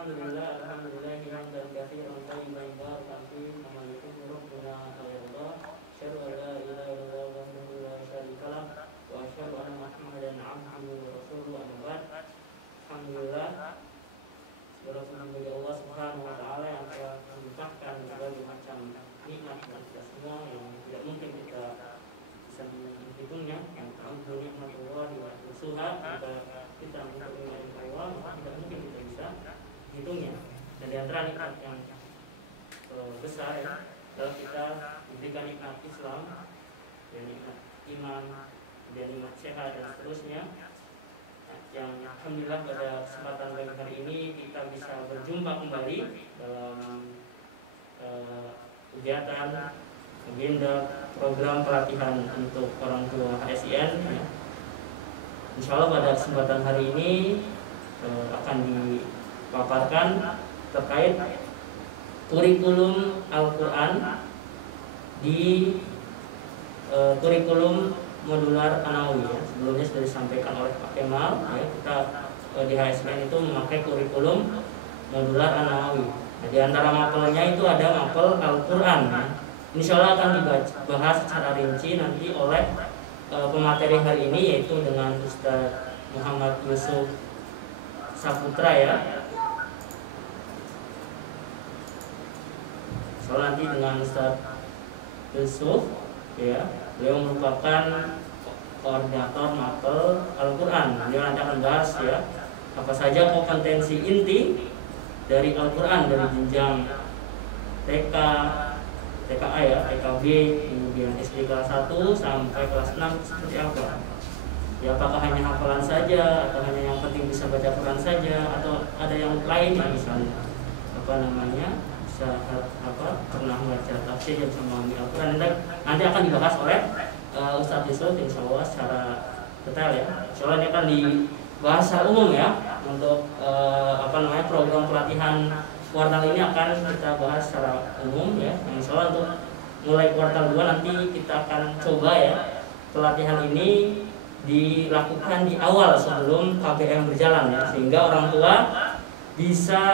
Alhamdulillah hamdan katsiran thayyiban mubarakan fihi kama yuhibbu rabbuna wa yarda. Asyhadu an la ilaha illallah wahdahu la syarika lah wa asyhadu anna Muhammadan abduhu wa rasuluhu amma ba'd. Alhamdulillah, segala puji bagi Allah Subhanahu wa taala yang telah melimpahkan berbagai macam nikmat kepada kita semua yang tidak mungkin kita bisa menghitungnya. Yang ta'udzu nikmatallahi wa tuhsuha, jika kita menghitung nikmat Allah maka tidak mungkin kita bisa hitungnya. Dan di antara nikmat yang besar ya, adalah kita diberikan nikmat Islam, dan nikmat iman, dan nikmat sehat dan seterusnya. Yang alhamdulillah pada kesempatan pagi hari ini kita bisa berjumpa kembali dalam kegiatan agenda program pelatihan untuk orang tua HSIN ya. Insya Allah pada kesempatan hari ini akan dipaparkan terkait kurikulum Al-Quran di kurikulum modular Anawi ya. Sebelumnya sudah disampaikan oleh Pak Kemal ya, kita di HSN itu memakai kurikulum modular Anawi. Nah, di antara mapelnya itu ada mapel Al-Quran ya. Insya Allah akan dibahas secara rinci nanti oleh pemateri hari ini, yaitu dengan Ustadz Muhammad Yusuf Saputra ya. Soal nanti dengan Ustadz Yusuf ya, beliau merupakan koordinator mapel Al-Quran. Beliau nanti akan bahas ya apa saja kompetensi inti dari Al-Quran dari jenjang TK, TKA ya, TKB, kemudian SD kelas 1 sampai kelas 6 seperti apa? Ya, apakah hanya hafalan saja atau hanya yang penting bisa baca Quran saja atau ada yang lainnya, misalnya pernah membaca tafsir yang bisa memahami Al-Quran. Nanti akan dibahas oleh Ustadz Yusuf insya Allah secara detail ya. Insya Allah ini akan dibahas secara umum ya. Untuk program pelatihan kuartal ini akan kita bahas secara umum ya. Insya Allah untuk mulai kuartal 2 nanti kita akan coba ya pelatihan ini dilakukan di awal sebelum KBM berjalan ya, sehingga orang tua bisa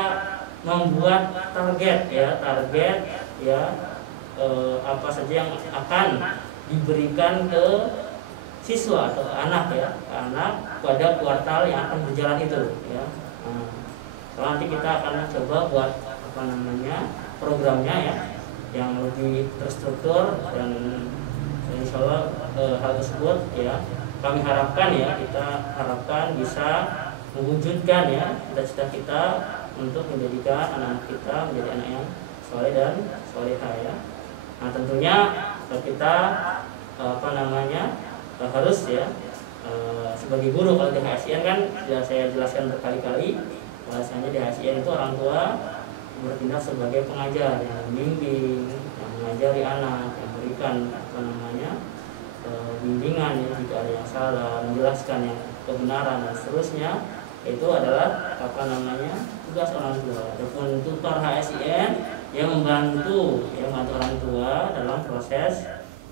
membuat target ya apa saja yang akan diberikan ke siswa atau anak pada kuartal yang akan berjalan itu ya. Nah, nanti kita akan coba buat programnya ya yang lebih terstruktur, dan insya Allah hal tersebut ya kami harapkan kita harapkan bisa mewujudkan ya cita-cita kita untuk menjadikan anak kita menjadi anak yang soleh dan solehah ya. Nah, tentunya kita harus ya sebagai guru. Kalau di HSIN kan sudah saya jelaskan berkali-kali bahwasanya di HSIN itu orang tua bertindak sebagai pengajar yang membimbing, yang mengajari anak, yang memberikan bimbingan ya jika ada yang salah, menjelaskan yang kebenaran dan seterusnya. Itu adalah tugas orang tua. Adapun tutor HSIN yang membantu orang tua dalam proses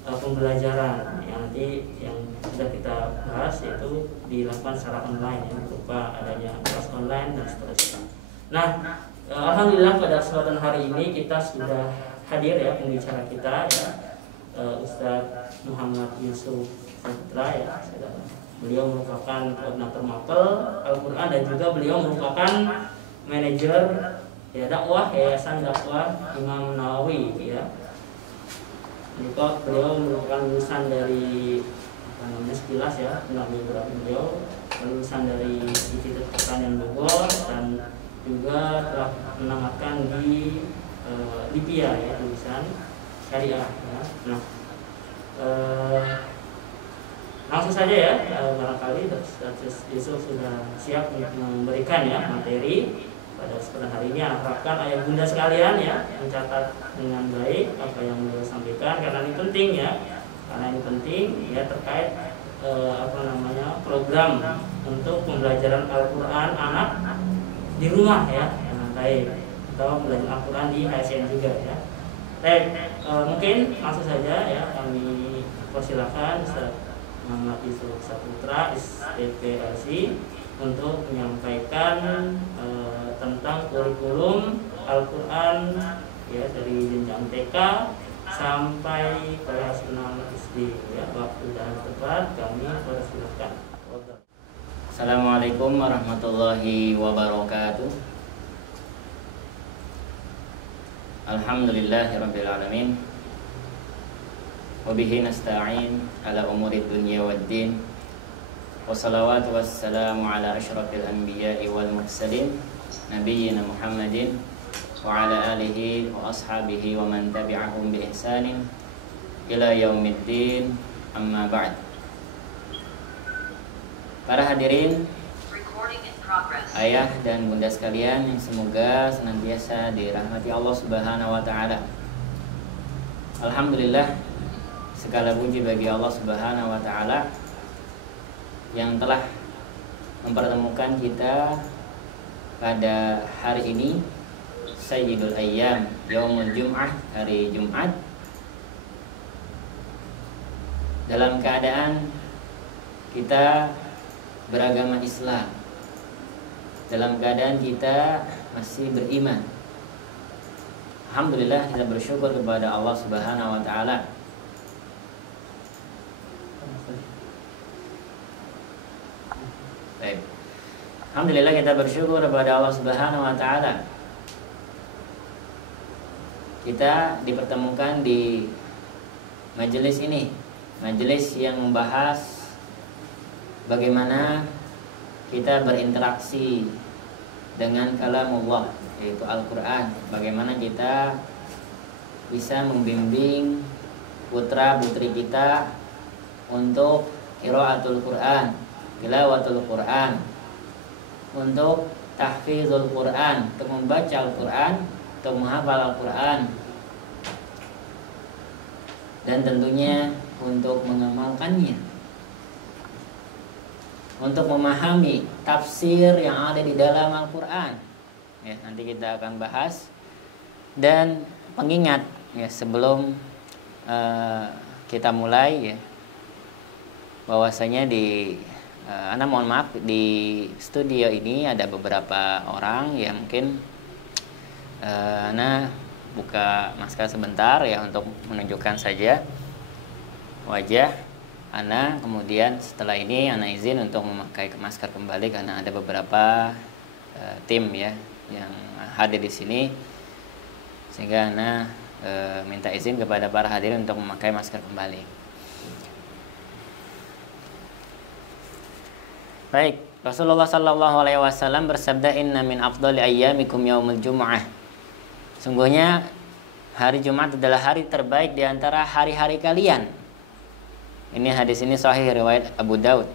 pembelajaran yang nanti yang sudah kita bahas, yaitu dilakukan secara online ya, berupa adanya kelas online dan seterusnya. Nah, alhamdulillah pada kesempatan hari ini kita sudah hadir ya pembicara kita ya, Ustadz Muhammad Yusuf Saputra ya. Beliau merupakan koordinator mapel Al-Quran dan juga beliau merupakan manajer ya dakwah Yayasan Dakwah Imam Nawawi ya. Juga beliau merupakan lulusan dari sekilas ya beberapa beliau lulusan dari Institut Pertanian Bogor dan juga telah menamatkan di Lipia ya, tulisan syariah ya. Nah, langsung saja ya, barangkali Ustadz Yusuf sudah siap untuk memberikan ya materi pada kesempatan hari ini. Harapkan ayah bunda sekalian ya mencatat dengan baik apa yang beliau sampaikan, karena ini penting ya, terkait program untuk pembelajaran Al-Quran anak di rumah ya, baik, atau pembelajaran Al-Quran di HSN juga ya. Baik, mungkin langsung saja ya kami persilakan Ustadz Muhammad Yusuf Saputra SPPLC untuk menyampaikan tentang kurikulum Al-Quran ya dari jenjang TK sampai kelas 6 SD ya. Waktu dan tempat kami persilakan. Assalamualaikum warahmatullahi wabarakatuh. Alhamdulillahirabbil alamin. Wa bihi nasta'in ala umurid dunya waddin. Wassalawatu wassalamu ala asyrafil anbiya'i wal mursalin nabiyyina Muhammadin wa ala alihi wa ashabihi wa man tabi'ahum bi ihsanin ila yaumiddin. Amma ba'd. Para hadirin, ayah dan bunda sekalian yang semoga senantiasa dirahmati Allah Subhanahu wa taala. Alhamdulillah, segala puji bagi Allah Subhanahu wa taala yang telah mempertemukan kita pada hari ini, Sayyidul Ayyam, Yaumul Jum'ah, hari Jumat, dalam keadaan kita beragama Islam, dalam keadaan kita masih beriman. Alhamdulillah, kita bersyukur kepada Allah Subhanahu wa taala. Baik. Alhamdulillah, kita bersyukur kepada Allah Subhanahu wa taala. Kita dipertemukan di majelis ini, majelis yang membahas bagaimana kita berinteraksi dengan kalamullah, yaitu Al-Quran. Bagaimana kita bisa membimbing putra-putri kita untuk qiraatul Quran, tilawatul Quran, untuk tahfizul Quran, untuk membaca Al-Quran, untuk menghafal Al-Quran, dan tentunya untuk mengamalkannya, untuk memahami tafsir yang ada di dalam Al-Quran. Ya, nanti kita akan bahas. Dan pengingat ya, sebelum kita mulai ya, bahwasanya di Ana mohon maaf, di studio ini ada beberapa orang yang mungkin Ana buka masker sebentar ya untuk menunjukkan saja wajah Ana. Kemudian setelah ini Ana izin untuk memakai masker kembali karena ada beberapa tim ya yang hadir di sini, sehingga Ana minta izin kepada para hadirin untuk memakai masker kembali. Baik, Rasulullah sallallahu alaihi wasallam bersabda, "Inna min afdhali ayyamikum yaumul jumu'ah." Sungguhnya hari Jumat adalah hari terbaik di antara hari-hari kalian. Ini hadis ini sahih riwayat Abu Daud.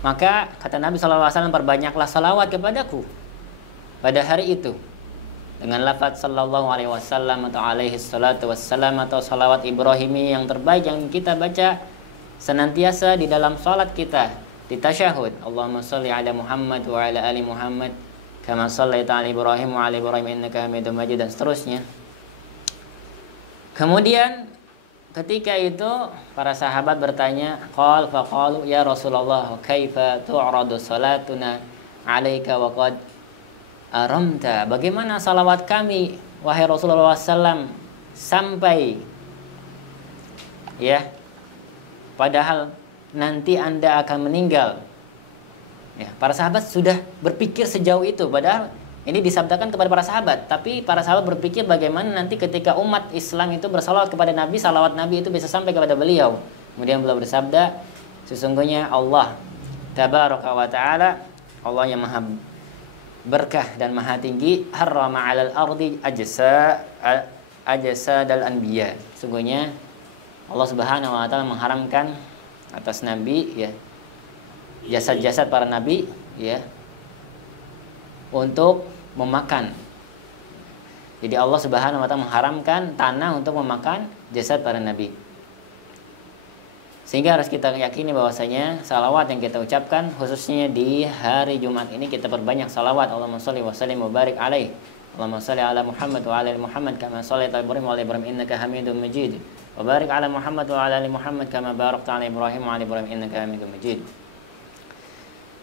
Maka kata Nabi SAW, perbanyaklah salawat kepadaku pada hari itu dengan lafaz sallallahu alaihi wasallam atau alaihi salatu wassalam atau salawat Ibrahimi yang terbaik yang kita baca senantiasa di dalam salat kita di tasyahud. Allahumma shalli ala Muhammad wa ala ali Muhammad kama shallaita ala Ibrahim wa ala Ibrahim innaka Hamidum Majid, dan seterusnya. Kemudian ketika itu para sahabat bertanya, faqalu ya Rasulullah, kaifa tu'radu salatuna 'alaika wa qad aramta? Bagaimana salawat kami wahai Rasulullah SAW sampai ya padahal nanti Anda akan meninggal. Ya, para sahabat sudah berpikir sejauh itu, padahal ini disabdakan kepada para sahabat, tapi para sahabat berpikir bagaimana nanti ketika umat Islam itu bersalawat kepada Nabi, salawat Nabi itu bisa sampai kepada beliau. Kemudian beliau bersabda, sesungguhnya Allah tabaraka wa ta'ala, Allah yang maha berkah dan maha tinggi, harrama 'alal ardi ajsadal anbiya. Sungguhnya Allah Subhanahu wa ta'ala mengharamkan atas Nabi ya jasad-jasad para nabi ya untuk memakan. Jadi Allah Subhanahu wa ta'ala mengharamkan tanah untuk memakan jasad para nabi. Sehingga harus kita yakini bahwasanya salawat yang kita ucapkan khususnya di hari Jumat ini, kita perbanyak salawat. Allahumma shalli wa sallim wa barik alaihi. Allahumma shalli ala Muhammad wa ala ali Muhammad kama shallaita ala Ibrahim wa ala Ibrahim innaka Hamidum Majid. Wa barik ala Muhammad wa ala ali Muhammad kama barakta ala Ibrahim wa ala Ibrahim innaka Hamidum Majid.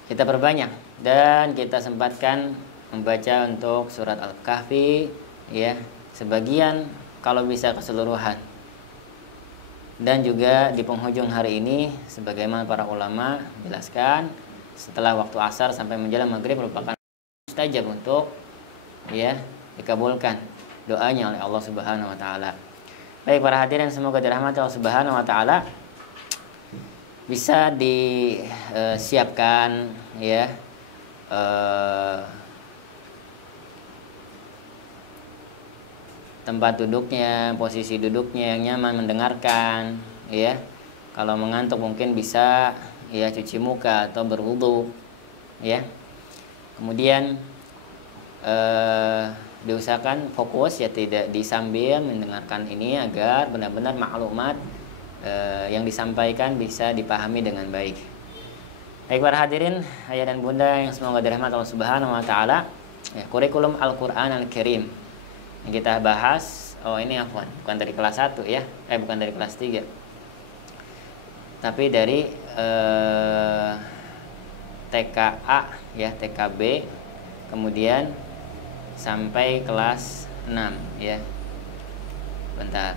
Kita perbanyak dan kita sempatkan membaca untuk surat Al-Kahfi ya, sebagian kalau bisa keseluruhan. Dan juga di penghujung hari ini sebagaimana para ulama jelaskan, setelah waktu asar sampai menjelang maghrib merupakan mustajab untuk ya dikabulkan doanya oleh Allah Subhanahu wa taala. Baik para hadirin, semoga dirahmati Allah Subhanahu wa taala. Bisa disiapkan ya tempat duduknya, posisi duduknya yang nyaman mendengarkan ya. Kalau mengantuk mungkin bisa ya cuci muka atau berwudu ya. Kemudian diusahakan fokus ya, tidak disambil mendengarkan ini agar benar-benar maklumat yang disampaikan bisa dipahami dengan baik. Baik para hadirin, ayah dan bunda yang semoga dirahmati Allah Subhanahu wa taala, ya, kurikulum Al-Qur'an Al-Karim yang kita bahas, ini bukan dari kelas 1 ya. Bukan dari kelas 3. Tapi dari TKA ya, TKB, kemudian sampai kelas 6 ya. Bentar.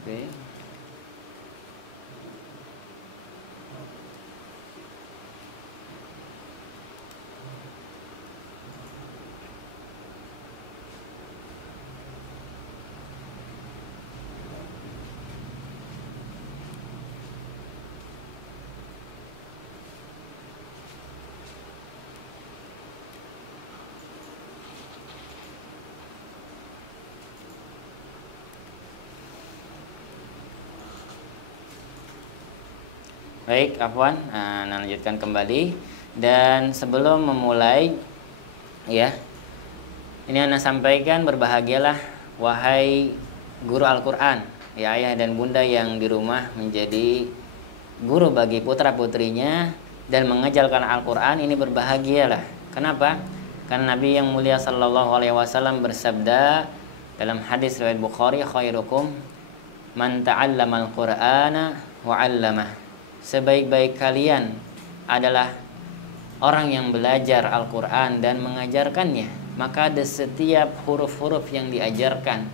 Oke. Baik, afwan, lanjutkan kembali. Dan sebelum memulai ya, ini Ana sampaikan, berbahagialah wahai guru Al-Qur'an, ya ayah dan bunda yang di rumah menjadi guru bagi putra-putrinya dan mengajarkan Al-Qur'an, ini berbahagialah. Kenapa? Karena Nabi yang mulia sallallahu alaihi wasallam bersabda dalam hadis riwayat Bukhari, khairukum man ta'allama al-Qur'ana wa 'allamah. Sebaik-baik kalian adalah orang yang belajar Al-Quran dan mengajarkannya. Maka di setiap huruf-huruf yang diajarkan,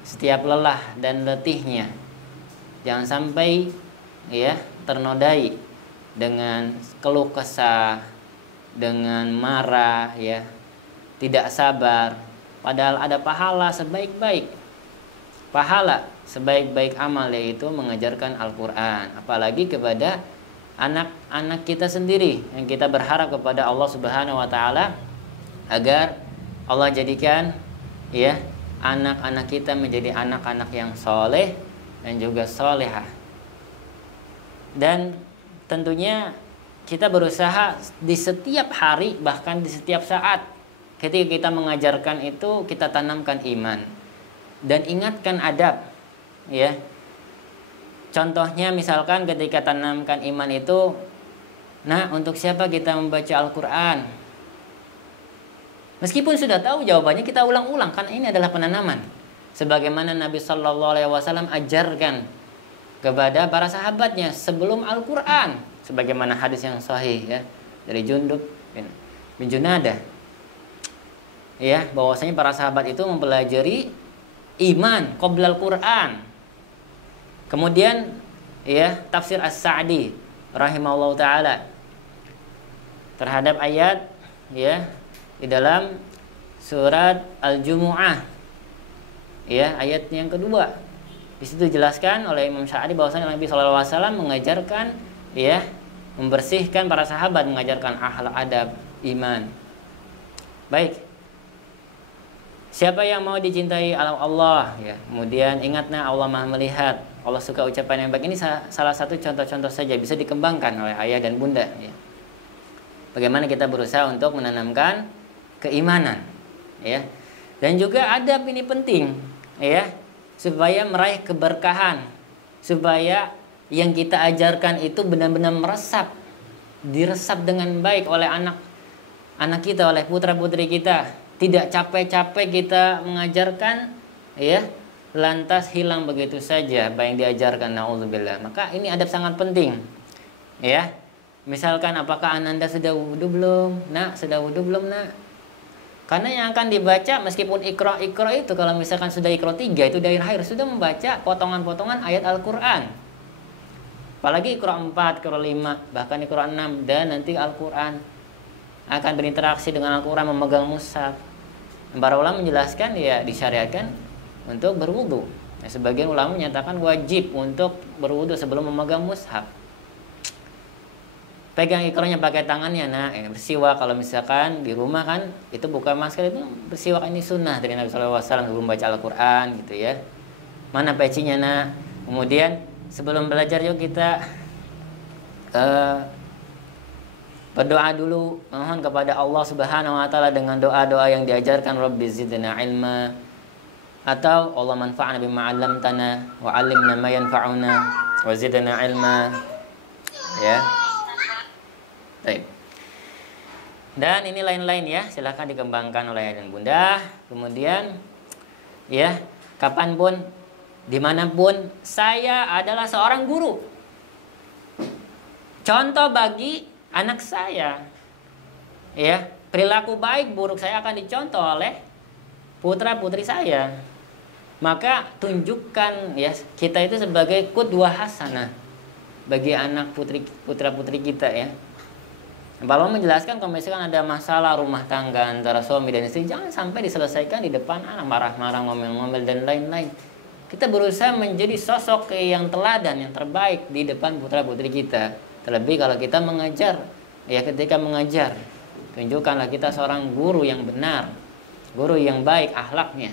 setiap lelah dan letihnya, jangan sampai ya ternodai dengan keluh kesah, dengan marah ya, tidak sabar. Padahal ada pahala sebaik-baik amal, yaitu mengajarkan Al-Quran. Apalagi kepada anak-anak kita sendiri, yang kita berharap kepada Allah Subhanahu wa taala agar Allah jadikan ya anak-anak kita menjadi anak-anak yang soleh dan juga solehah. Dan tentunya kita berusaha di setiap hari, bahkan di setiap saat ketika kita mengajarkan itu, kita tanamkan iman dan ingatkan adab ya. Contohnya misalkan ketika tanamkan iman itu, nah untuk siapa kita membaca Al-Quran? Meskipun sudah tahu jawabannya, kita ulang-ulang, karena ini adalah penanaman. Sebagaimana Nabi Shallallahu Alaihi Wasallam ajarkan kepada para sahabatnya sebelum Al-Quran, sebagaimana hadis yang sahih ya dari Jundub bin Junadah ya, bahwasanya para sahabat itu mempelajari iman qabla Al-Quran. Kemudian ya tafsir As-Sa'di rahimahullah taala terhadap ayat ya di dalam surat Al-Jumu'ah ya, ayat yang kedua. Di situ dijelaskan oleh Imam Sa'di bahwasanya Nabi sallallahu alaihi wasallam mengajarkan ya, membersihkan para sahabat, mengajarkan akhlak adab iman. Baik. Siapa yang mau dicintai Allah ya, kemudian ingatlah Allah Maha melihat, Allah suka ucapan yang baik. Ini salah satu contoh-contoh saja, bisa dikembangkan oleh ayah dan bunda ya. Bagaimana kita berusaha untuk menanamkan keimanan ya. Dan juga adab ini penting ya, supaya meraih keberkahan supaya yang kita ajarkan itu benar-benar diresap dengan baik oleh anak kita, oleh putra-putri kita. Tidak capek-capek kita mengajarkan, ya, lantas hilang begitu saja apa yang diajarkan, naudzubillah. Maka ini adab sangat penting, ya. Misalkan, apakah ananda sudah wudu belum? Nak, sudah wudu belum, nak? Karena yang akan dibaca meskipun ikra itu, kalau misalkan sudah ikra 3 itu dari akhir sudah membaca potongan-potongan ayat Al-Qur'an. Apalagi ikra 4, ikra 5, bahkan ikra 6, dan nanti Al-Qur'an akan berinteraksi dengan Al-Qur'an, memegang mushaf. Para ulama menjelaskan, ya, disyariatkan untuk berwudu. Sebagian ulama menyatakan wajib untuk berwudu sebelum memegang mushaf. Pegang ikranya pakai tangannya, nah, bersiwak kalau misalkan di rumah kan itu buka masker, itu bersiwak ini sunnah dari Nabi SAW sebelum baca Al-Quran gitu ya. Mana pecinya, nak? Kemudian sebelum belajar yuk kita berdoa dulu, mohon kepada Allah Subhanahu wa taala dengan doa-doa yang diajarkan, Rabbi zidna ilma, atau Allah manfa'na bima 'allamtana wa 'allimna ma yanfa'una wa zidna ilma, ya. Baik. Dan ini lain-lain ya, silahkan dikembangkan oleh ayah dan bunda. Kemudian, ya, kapanpun, dimanapun, saya adalah seorang guru. Contoh bagi anak saya, ya, perilaku baik buruk saya akan dicontoh oleh putra putri saya. Maka tunjukkan, ya, kita itu sebagai qudwah hasanah bagi anak putra putri kita, ya. Kalau menjelaskan, kalau misalkan ada masalah rumah tangga antara suami dan istri, jangan sampai diselesaikan di depan anak, marah-marah, ngomel-ngomel dan lain-lain. Kita berusaha menjadi sosok yang teladan, yang terbaik di depan putra-putri kita. Terlebih kalau kita mengajar, ya, ketika mengajar, tunjukkanlah kita seorang guru yang benar, guru yang baik akhlaknya.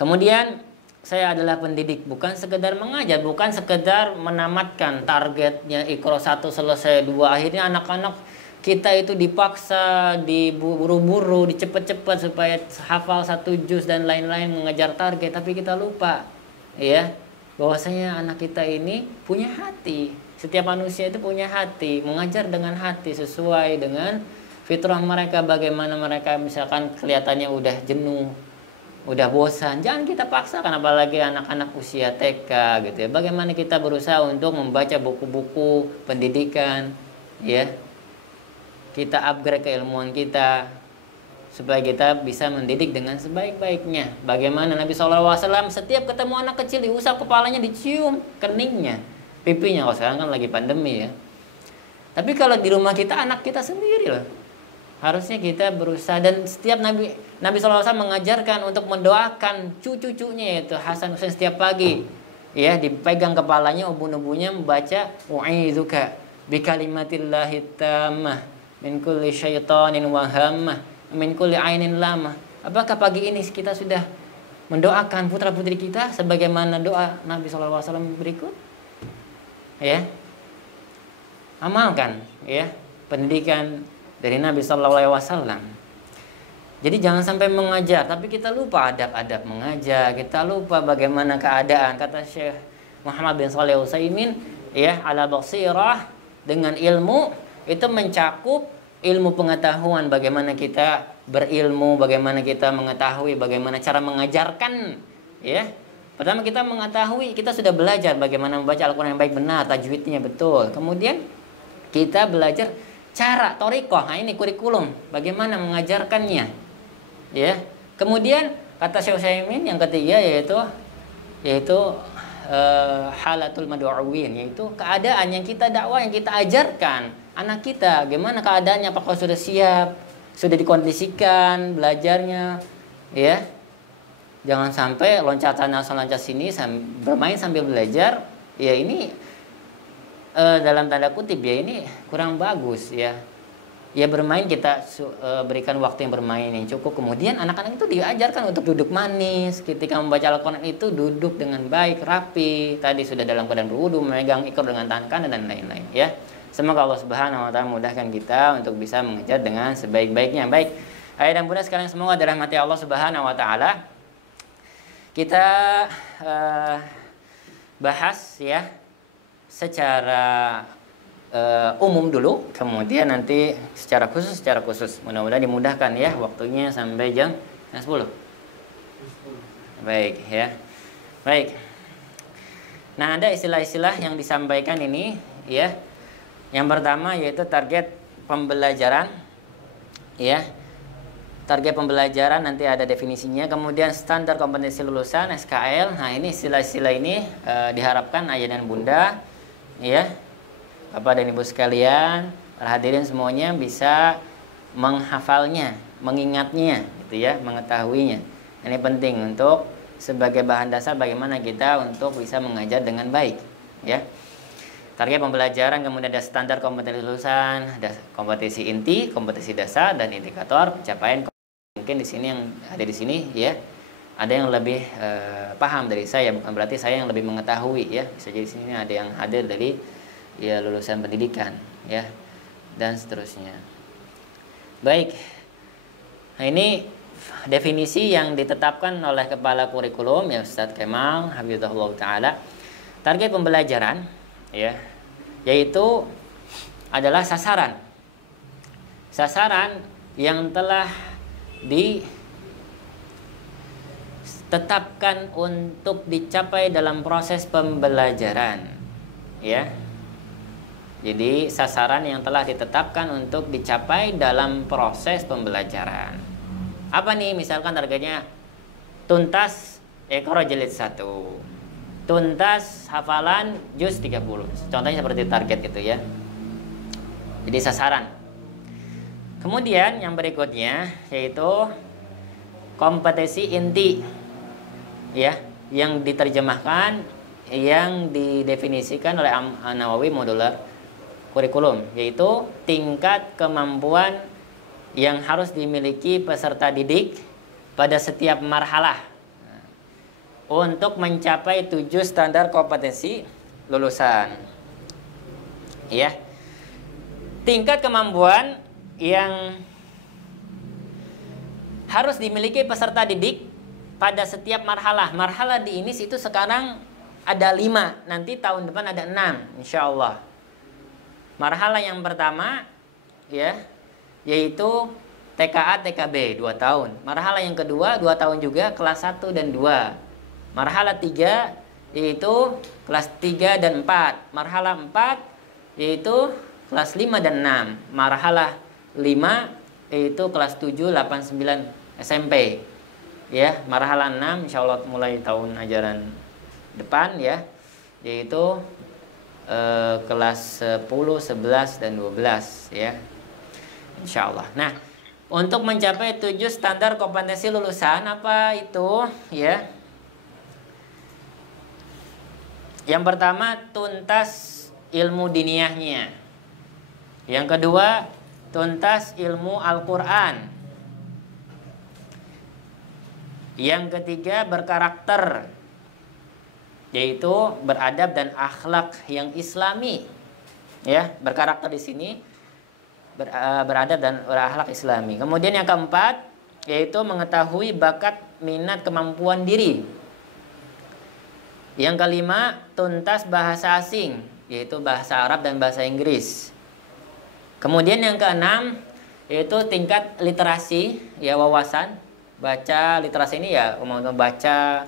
Kemudian, saya adalah pendidik, bukan sekedar mengajar, bukan sekedar menamatkan targetnya Iqra 1 selesai 2. Akhirnya anak-anak kita itu dipaksa, diburu-buru, dicepet-cepet supaya hafal 1 juz dan lain-lain, mengejar target, tapi kita lupa, ya, bahwasanya anak kita ini punya hati. Setiap manusia itu punya hati, mengajar dengan hati sesuai dengan fitrah mereka. Bagaimana mereka misalkan kelihatannya udah jenuh, udah bosan, jangan kita paksakan, apalagi anak-anak usia TK gitu ya. Bagaimana kita berusaha untuk membaca buku-buku pendidikan, ya. Kita upgrade keilmuan kita supaya kita bisa mendidik dengan sebaik-baiknya. Bagaimana Nabi SAW setiap ketemu anak kecil diusap kepalanya, dicium keningnya, pipinya. Kalau sekarang kan lagi pandemi ya. Tapi kalau di rumah kita, anak kita sendiri loh. Harusnya kita berusaha, dan setiap Nabi SAW mengajarkan untuk mendoakan cucu-cucunya, yaitu Hasan Husain, setiap pagi, ya, dipegang kepalanya, ubun-ubunnya, membaca u'idzuka bikalimatillahi tammah min kulli syaitanin wa hammah min kulli ainin lamah. Apakah pagi ini kita sudah mendoakan putra-putri kita sebagaimana doa Nabi SAW berikut? Ya, amalkan, ya, pendidikan dari Nabi SAW. Jadi jangan sampai mengajar tapi kita lupa adab-adab mengajar, kita lupa bagaimana keadaan. Kata Syekh Muhammad bin Shalih Al-Utsaimin, ya, ala basirah, dengan ilmu itu mencakup ilmu pengetahuan, bagaimana kita berilmu, bagaimana kita mengetahui, bagaimana cara mengajarkan, ya. Pertama kita mengetahui, kita sudah belajar bagaimana membaca Al-Quran yang baik benar, tajwidnya betul. Kemudian kita belajar cara, thoriqah, nah ini kurikulum, bagaimana mengajarkannya, ya. Kemudian kata Syekh Utsaimin yang ketiga yaitu halatul mad'uwin, yaitu keadaan yang kita dakwah, yang kita ajarkan anak kita, gimana keadaannya, apakah sudah siap, sudah dikondisikan belajarnya, ya. Jangan sampai loncat sana loncat sini, bermain sambil belajar, ya, ini dalam tanda kutip, ya, ini kurang bagus, ya. Ya, bermain kita berikan waktu yang bermain yang cukup. Kemudian anak-anak itu diajarkan untuk duduk manis ketika membaca Al-Quran, itu duduk dengan baik, rapi. Tadi sudah dalam keadaan berwudu, memegang Iqra dengan tangan kanan dan lain-lain, ya. Semoga Allah Subhanahu wa taala mudahkan kita untuk bisa mengejar dengan sebaik-baiknya. Baik, ayah dan bunda sekalian, semoga dirahmati Allah Subhanahu wa taala. Kita bahas ya secara umum dulu, kemudian nanti secara khusus. Mudah-mudahan dimudahkan ya, waktunya sampai jam 10. Baik ya. Baik. Nah, ada istilah-istilah yang disampaikan ini ya. Yang pertama yaitu target pembelajaran ya. Target pembelajaran nanti ada definisinya, kemudian standar kompetensi lulusan SKL. Nah, ini istilah-istilah ini diharapkan ayah dan bunda ya, Bapak dan Ibu sekalian, para hadirin semuanya bisa menghafalnya, mengingatnya gitu ya, mengetahuinya. Ini penting untuk sebagai bahan dasar bagaimana kita untuk bisa mengajar dengan baik ya. Target pembelajaran, kemudian ada standar kompetensi lulusan, ada kompetensi inti, kompetensi dasar, dan indikator pencapaian. Mungkin di sini yang ada di sini ya, ada yang lebih paham dari saya, bukan berarti saya yang lebih mengetahui ya. Bisa jadi di sini ada yang hadir dari ya lulusan pendidikan ya, dan seterusnya. Baik. Nah, ini definisi yang ditetapkan oleh kepala kurikulum ya Ustadz Kemal Hafizahullah Ta'ala. Target pembelajaran ya, yaitu adalah sasaran yang telah ditetapkan untuk dicapai dalam proses pembelajaran ya. Jadi sasaran yang telah ditetapkan untuk dicapai dalam proses pembelajaran. Apa nih? Misalkan targetnya tuntas Iqra jilid 1, tuntas hafalan juz 30. Contohnya seperti target gitu ya. Jadi sasaran. Kemudian yang berikutnya yaitu kompetensi inti ya, yang diterjemahkan, yang didefinisikan oleh An-Nawawi modular kurikulum, yaitu tingkat kemampuan yang harus dimiliki peserta didik pada setiap marhalah untuk mencapai 7 standar kompetensi lulusan ya. Tingkat kemampuan yang harus dimiliki peserta didik pada setiap marhalah. Marhalah di INIS itu sekarang ada 5, nanti tahun depan ada 6 insyaallah. Marhalah yang pertama ya, yaitu TKA TKB 2 tahun. Marhalah yang kedua 2 tahun juga, kelas 1 dan 2. Marhalah 3 yaitu kelas 3 dan 4. Marhalah 4 yaitu kelas 5 dan 6. Marhalah 5 yaitu kelas 7, 8, 9 SMP ya. Marhalah 6 insyaallah mulai tahun ajaran depan ya, yaitu kelas 10, 11 dan 12 ya insyaallah. Nah, untuk mencapai 7 standar kompetensi lulusan, apa itu ya? Yang pertama tuntas ilmu diniyahnya. Yang kedua tuntas ilmu Al-Quran. Yang ketiga berkarakter, yaitu beradab dan akhlak yang islami ya. Berkarakter di sini beradab dan berakhlak islami. Kemudian yang keempat yaitu mengetahui bakat, minat, kemampuan diri. Yang kelima tuntas bahasa asing, yaitu bahasa Arab dan bahasa Inggris. Kemudian yang keenam yaitu tingkat literasi ya, wawasan baca. Literasi ini ya membaca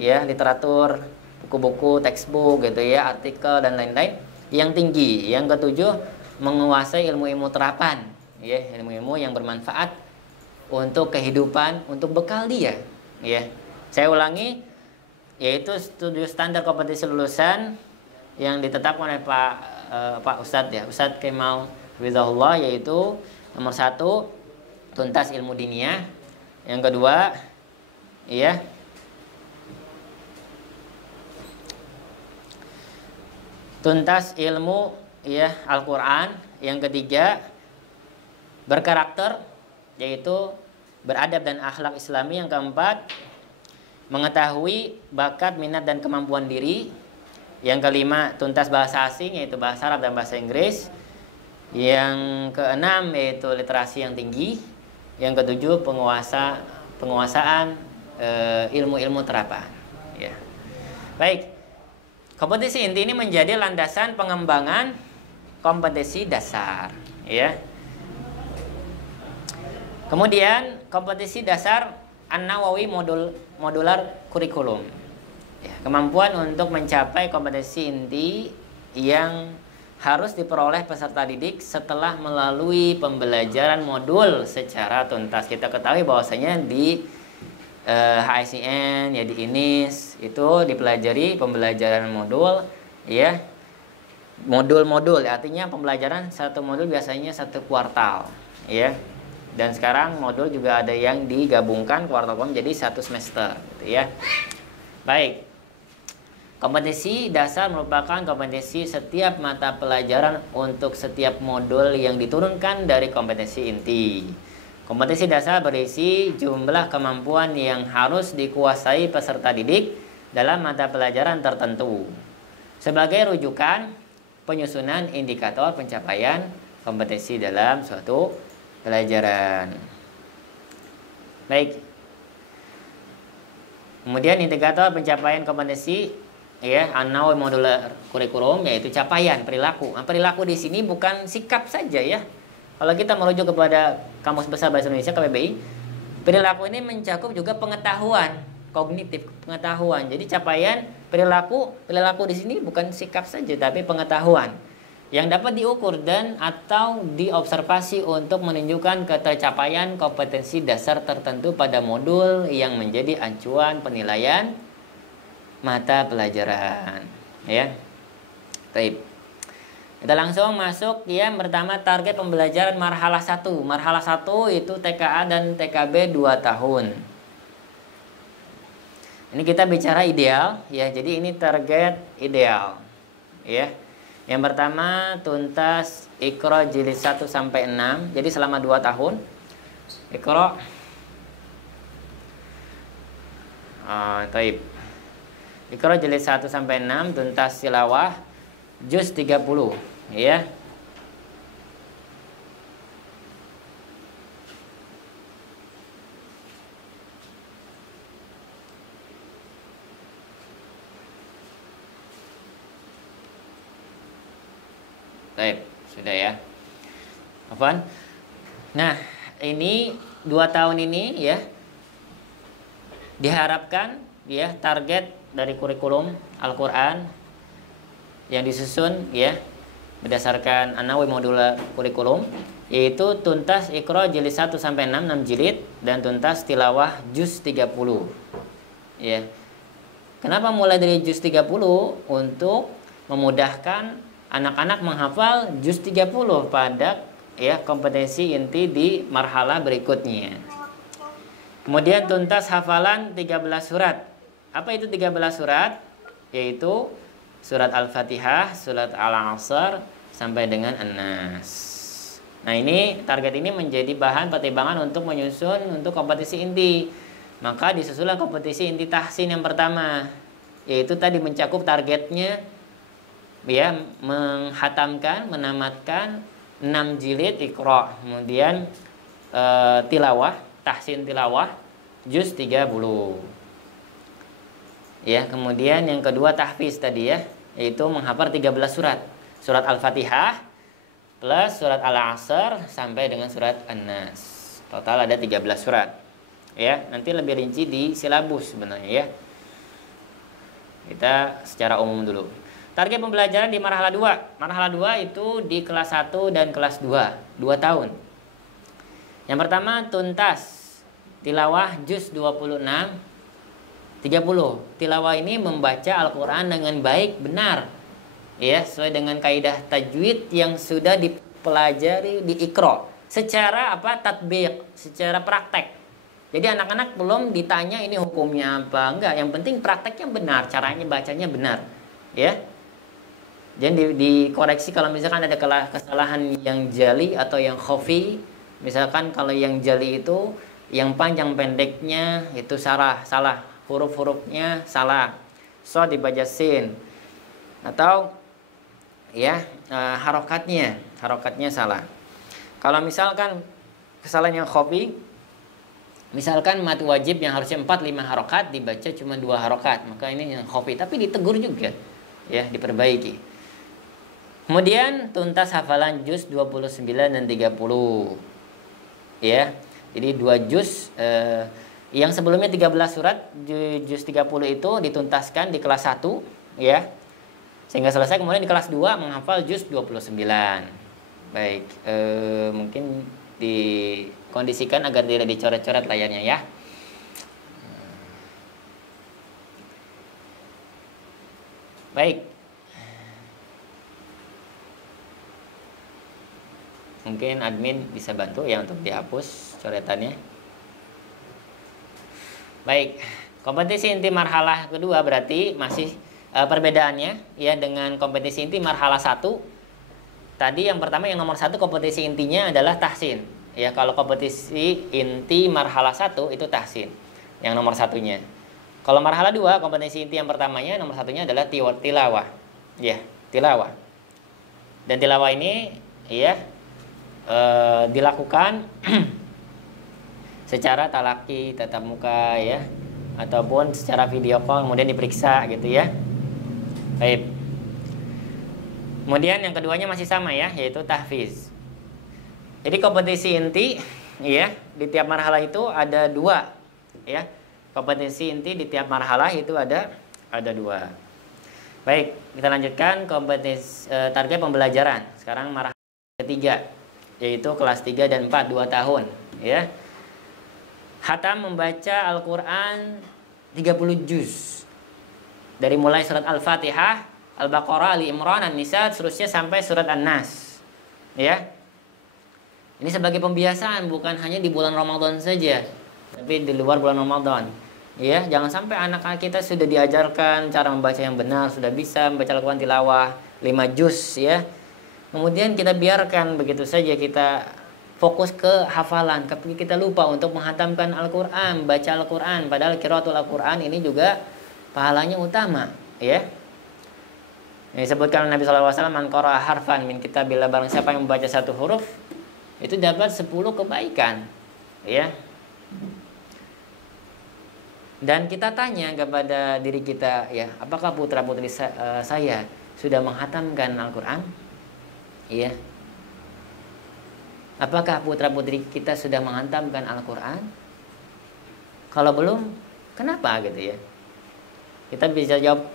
ya literatur, buku-buku, textbook gitu ya, artikel dan lain-lain yang tinggi. Yang ketujuh menguasai ilmu-ilmu terapan ya, ilmu-ilmu yang bermanfaat untuk kehidupan, untuk bekal dia ya. Saya ulangi, yaitu 7 standar kompetensi lulusan yang ditetapkan oleh Pak Ustadz ya, Ustadz Kemal Hafizahullah, yaitu nomor 1 tuntas ilmu diniyah. Yang kedua ya tuntas ilmu ya Al-Quran. Yang ketiga berkarakter, yaitu beradab dan akhlak islami. Yang keempat mengetahui bakat, minat dan kemampuan diri. Yang kelima tuntas bahasa asing, yaitu bahasa Arab dan bahasa Inggris. Yang keenam yaitu literasi yang tinggi. Yang ketujuh penguasaan ilmu-ilmu terapan ya. Baik. Kompetisi inti ini menjadi landasan pengembangan kompetisi dasar, ya. Kemudian kompetisi dasar An-Nawawi modular kurikulum. Ya, kemampuan untuk mencapai kompetensi inti yang harus diperoleh peserta didik setelah melalui pembelajaran modul secara tuntas. Kita ketahui bahwasanya di HSIN ya, di INIS itu dipelajari pembelajaran modul, ya, modul-modul, artinya pembelajaran satu modul biasanya satu kuartal, ya, dan sekarang modul juga ada yang digabungkan kuartal menjadi satu semester, gitu ya. Baik, kompetensi dasar merupakan kompetensi setiap mata pelajaran untuk setiap modul yang diturunkan dari kompetensi inti. Kompetensi dasar berisi jumlah kemampuan yang harus dikuasai peserta didik dalam mata pelajaran tertentu. Sebagai rujukan penyusunan indikator pencapaian kompetensi dalam suatu pelajaran. Baik. Kemudian indikator pencapaian kompetensi, ya, An-Nawawi modular kurikulum, yaitu capaian perilaku. Nah, perilaku di sini bukan sikap saja, ya. Kalau kita merujuk kepada Kamus Besar Bahasa Indonesia KBBI, perilaku ini mencakup juga pengetahuan, kognitif, pengetahuan. Jadi capaian perilaku di sini bukan sikap saja, tapi pengetahuan yang dapat diukur dan atau diobservasi untuk menunjukkan ketercapaian kompetensi dasar tertentu pada modul yang menjadi acuan penilaian mata pelajaran, ya. Baik. Kita langsung masuk, ya. Pertama, target pembelajaran marhalah 1. Marhalah 1 itu TKA dan TKB 2 tahun. Ini kita bicara ideal, ya. Jadi ini target ideal, ya. Yang pertama, tuntas Iqra jilid 1 sampai 6. Jadi selama 2 tahun Iqra. Taib. Iqra jilid 1 sampai 6, tuntas tilawah juz 30, ya. Baik, sudah, ya. Apaan? Nah, ini 2 tahun ini, ya, diharapkan, ya, target dari kurikulum Al-Quran yang disusun, ya, berdasarkan An-Nawawi modular kurikulum, yaitu tuntas Iqra jilid 1 sampai 6, 6 jilid, dan tuntas tilawah juz 30, ya. Kenapa mulai dari juz 30? Untuk memudahkan anak-anak menghafal juz 30 pada, ya, kompetensi inti di marhalah berikutnya. Kemudian tuntas hafalan 13 surat. Apa itu 13 surat? Yaitu surat Al-Fatihah, surat Al-Asr, sampai dengan An-Nas. Nah, ini target ini menjadi bahan pertimbangan untuk menyusun untuk kompetisi inti. Maka disusunlah kompetisi inti tahsin yang pertama, yaitu tadi mencakup targetnya, ya, menghatamkan, menamatkan 6 jilid Iqra. Kemudian tilawah, tahsin tilawah juz 30. Ya, kemudian yang kedua tahfiz tadi, ya, yaitu menghafal 13 surat. Surat Al-Fatihah plus surat Al-Asr sampai dengan surat An-Nas. Total ada 13 surat. Ya, nanti lebih rinci di silabus sebenarnya, ya. Kita secara umum dulu. Target pembelajaran di marhalah 2. Marhalah 2 itu di kelas 1 dan kelas 2, 2 tahun. Yang pertama, tuntas tilawah juz 26 30. Tilawah ini membaca Al-Quran dengan baik, benar, ya, sesuai dengan kaidah tajwid yang sudah dipelajari di Iqra. Secara apa? Tatbiq, secara praktek. Jadi anak-anak belum ditanya ini hukumnya apa, enggak. Yang penting prakteknya benar, caranya bacanya benar, ya. Jadi dikoreksi kalau misalkan ada kesalahan yang jali atau yang khafi. Misalkan kalau yang jali itu yang panjang pendeknya itu salah, huruf-hurufnya salah, so dibaca sin, atau, ya, harokatnya salah. Kalau misalkan kesalahan yang khafi, misalkan mat wajib yang harusnya 4-5 harokat dibaca cuma 2 harokat, maka ini yang khafi, tapi ditegur juga, ya, diperbaiki. Kemudian tuntas hafalan juz 29 dan 30. Ya. Jadi 2 juz yang sebelumnya 13 surat, juz 30 itu dituntaskan di kelas 1 ya. Sehingga selesai, kemudian di kelas 2 menghafal juz 29. Baik, mungkin dikondisikan agar tidak dicoret-coret layarnya ya. Baik. Mungkin admin bisa bantu ya untuk dihapus coretannya. Baik, kompetisi inti marhalah kedua berarti masih perbedaannya ya dengan kompetisi inti marhalah 1. Tadi yang pertama, yang nomor 1 kompetisi intinya adalah tahsin. Ya, kalau kompetisi inti marhalah 1 itu tahsin. Yang nomor satunya. Kalau marhalah 2, kompetisi inti yang pertamanya nomor satunya adalah tilawah. Ya, tilawah. Dan tilawah ini ya dilakukan secara talaki, tatap muka ya, ataupun secara video call kemudian diperiksa gitu ya. Baik. Kemudian yang keduanya masih sama ya, yaitu tahfiz. Jadi kompetisi inti ya di tiap marhalah itu ada 2 ya. Kompetisi inti di tiap marhalah itu ada 2. Baik, kita lanjutkan kompetisi target pembelajaran. Sekarang marhalah ketiga, yaitu kelas 3 dan 4, 2 tahun ya. Khatam membaca Al-Qur'an 30 juz. Dari mulai surat Al-Fatihah, Al-Baqarah, Ali Imran, An-Nisa, seterusnya sampai surat An-Nas. Ya. Ini sebagai pembiasaan, bukan hanya di bulan Ramadan saja, tapi di luar bulan Ramadan. Ya, jangan sampai anak-anak kita sudah diajarkan cara membaca yang benar, sudah bisa membaca Al-Qur'an tilawah 5 juz ya. Kemudian kita biarkan begitu saja, kita fokus ke hafalan, tapi kita lupa untuk menghatamkan Al-Qur'an, baca Al-Qur'an, padahal qiraatul Al-Qur'an ini juga pahalanya utama, ya. Yang disebutkan Nabi SAW, man qara'a harfan min kitabillah, barang siapa yang membaca 1 huruf itu dapat 10 kebaikan, ya. Dan kita tanya kepada diri kita, ya, apakah putra-putri saya sudah menghatamkan Al-Qur'an? Iya. Apakah putra-putri kita sudah menghantamkan Al-Qur'an? Kalau belum, kenapa gitu ya? Kita bisa jawab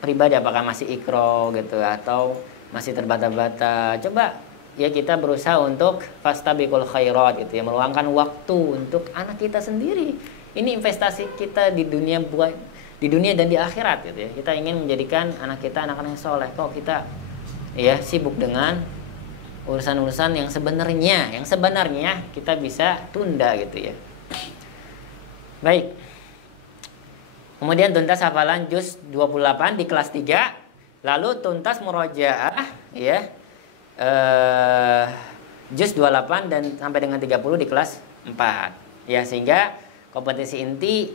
pribadi, apakah masih ikro gitu atau masih terbata-bata. Coba ya kita berusaha untuk fastabiqul khairat gitu ya, meluangkan waktu untuk anak kita sendiri. Ini investasi kita di dunia dan di akhirat gitu ya. Kita ingin menjadikan anak kita anak-anak yang soleh. Kok kita ya sibuk dengan urusan-urusan yang sebenarnya kita bisa tunda gitu ya. Baik. Kemudian tuntas hafalan juz 28 di kelas 3, lalu tuntas murojaah ya. Juz 28 dan sampai dengan 30 di kelas 4. Ya, sehingga kompetisi inti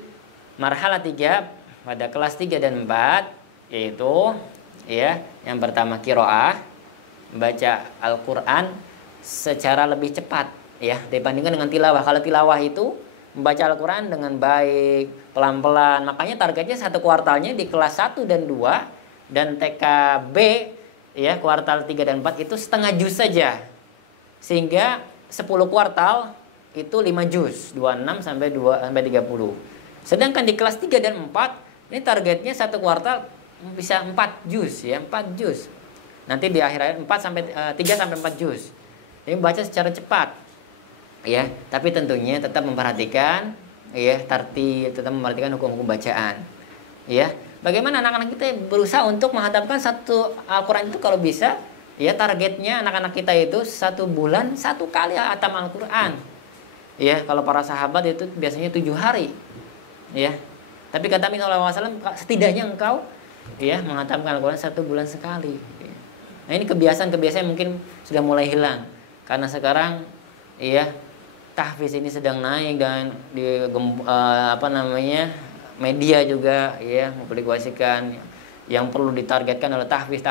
marhalah 3 pada kelas 3 dan 4 yaitu ya, yang pertama qiraah, baca Al-Qur'an secara lebih cepat ya dibandingkan dengan tilawah. Kalau tilawah itu membaca Al-Qur'an dengan baik, pelan-pelan. Makanya targetnya 1 kuartalnya di kelas 1 dan 2 dan TKB ya kuartal 3 dan 4 itu setengah juz saja. Sehingga 10 kuartal itu 5 juz, 26 sampai 30. Sedangkan di kelas 3 dan 4 ini targetnya 1 kuartal bisa 4 juz ya, 4 juz. Nanti di akhir 3 sampai 4 juz. Ini baca secara cepat. Ya, tapi tentunya tetap memperhatikan ya tartil, tetap memperhatikan hukum-hukum bacaan. Ya. Bagaimana anak-anak kita berusaha untuk menghatamkan 1 Al-Qur'an itu kalau bisa ya, targetnya anak-anak kita itu 1 bulan 1 kali hatam Al-Qur'an. Ya, kalau para sahabat itu biasanya 7 hari. Ya. Tapi kata Nabi SAW, setidaknya engkau ya menghatamkan Al-Qur'an 1 bulan sekali. Nah, ini kebiasaan-kebiasaan mungkin sudah mulai hilang karena sekarang ya tahfiz ini sedang naik dan di media juga ya mempublikasikan yang perlu ditargetkan adalah tahfiz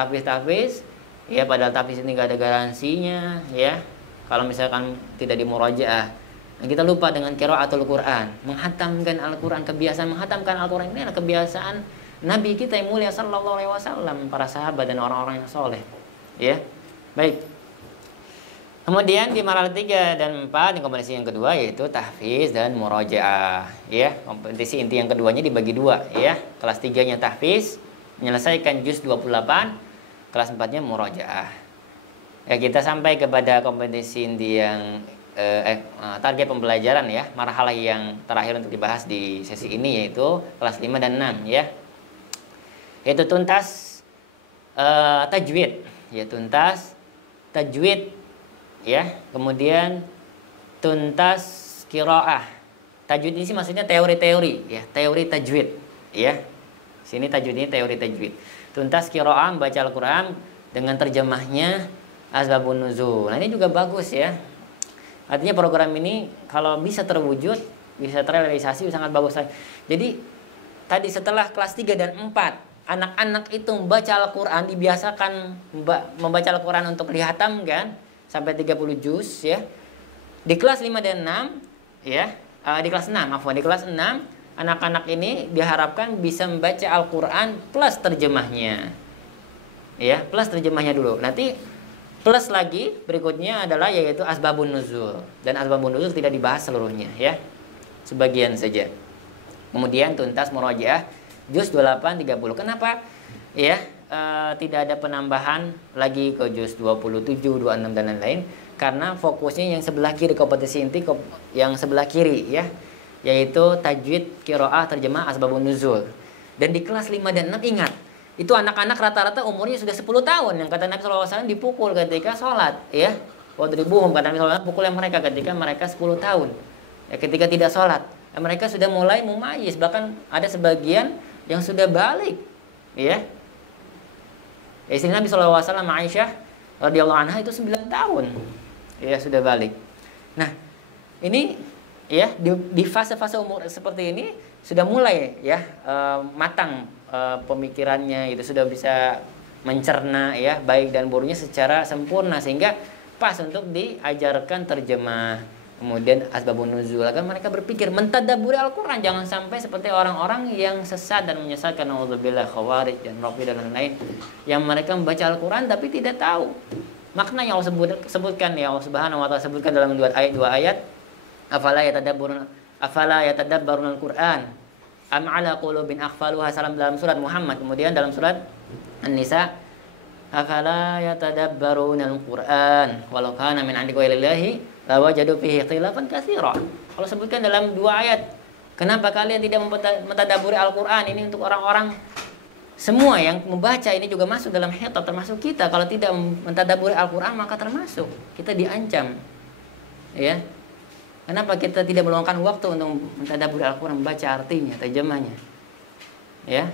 ya, padahal tahfiz ini gak ada garansinya ya kalau misalkan tidak dimurajaah. Nah, kita lupa dengan qiraatul Qur'an, menghatamkan Al-Qur'an. Kebiasaan menghatamkan Al-Qur'an ini adalah kebiasaan Nabi kita yang mulia sallallahu alaihi wasallam, para sahabat dan orang-orang yang soleh. Ya. Baik. Kemudian di marhala 3 dan 4 yang kompetisi yang kedua yaitu tahfiz dan murajaah, ya. Kompetisi inti yang keduanya dibagi dua, ya. Kelas 3-nya tahfiz, menyelesaikan juz 28, kelas 4-nya murajaah. Ya, kita sampai kepada kompetisi inti yang target pembelajaran, ya. Marhalah yang terakhir untuk dibahas di sesi ini yaitu kelas 5 dan 6, ya. Yaitu tuntas tajwid, ya, tuntas tajwid, ya. Kemudian tuntas qiraah. Tajwid ini sih maksudnya teori-teori, ya, teori tajwid, ya. Sini tajwid ini teori tajwid. Tuntas qiraah, membaca Al-Qur'an dengan terjemahnya, asbabun nuzul. Nah, ini juga bagus, ya. Artinya program ini kalau bisa terwujud, bisa terrealisasi sangat bagus. Jadi tadi setelah kelas 3 dan 4 anak-anak itu membaca Al-Qur'an, dibiasakan membaca Al-Qur'an untuk dihatamkan sampai 30 juz, ya. Di kelas 5 dan 6, ya, di kelas 6, di kelas 6 anak-anak ini diharapkan bisa membaca Al-Qur'an plus terjemahnya. Ya, plus terjemahnya dulu. Nanti plus lagi berikutnya adalah yaitu asbabun nuzul. Dan asbabun nuzul tidak dibahas seluruhnya, ya. Sebagian saja. Kemudian tuntas murajaah juz 28 30. Kenapa? Ya, tidak ada penambahan lagi ke juz 27, 26 dan lain-lain karena fokusnya yang sebelah kiri, kompetisi inti yang sebelah kiri, ya, yaitu tajwid, qiraah, terjemah, asbabun nuzul. Dan di kelas 5 dan 6 ingat, itu anak-anak rata-rata umurnya sudah 10 tahun yang kata Nabi SAW dipukul ketika sholat, ya. Wadribuhum, kata Nabi SAW, pukul mereka ketika mereka 10 tahun, ya, ketika tidak sholat. Mereka sudah mulai mumayyiz, bahkan ada sebagian yang sudah balik, ya. Istri Nabi SAW, Aisyah radhiyallahu anha itu 9 tahun, ya, sudah balik. Nah, ini, ya, di fase-fase umur seperti ini sudah mulai, ya, matang pemikirannya, itu sudah bisa mencerna, ya, baik dan buruknya secara sempurna sehingga pas untuk diajarkan terjemah. Kemudian asbabun nuzul, agar mereka berpikir mentadabburi Al-Qur'an, jangan sampai seperti orang-orang yang sesat dan menyesatkan, naudzubillah, khawarij dan rafi dan lain-lain, yang mereka membaca Al-Qur'an tapi tidak tahu makna yang Allah sebutkan, ya, Allah Subhanahu wa taala sebutkan dalam dua ayat, afala yatadabbaruna Al-Qur'an am ala qulubin aqfaluha, salam dalam surat Muhammad. Kemudian dalam surat An-Nisa, afala yatadabbaruna Al-Qur'an walau kana min 'indi ghairillahi lawajadu fihi ikhtilafan katsira. Allah sebutkan dalam dua ayat, kenapa kalian tidak mentadabburi Al-Qur'an? Ini untuk orang-orang semua yang membaca, ini juga masuk dalam khitab, termasuk kita. Kalau tidak mentadabburi Al-Qur'an maka termasuk kita diancam, ya. Kenapa kita tidak meluangkan waktu untuk mentadabburi Al-Qur'an, membaca artinya, terjemahnya, ya.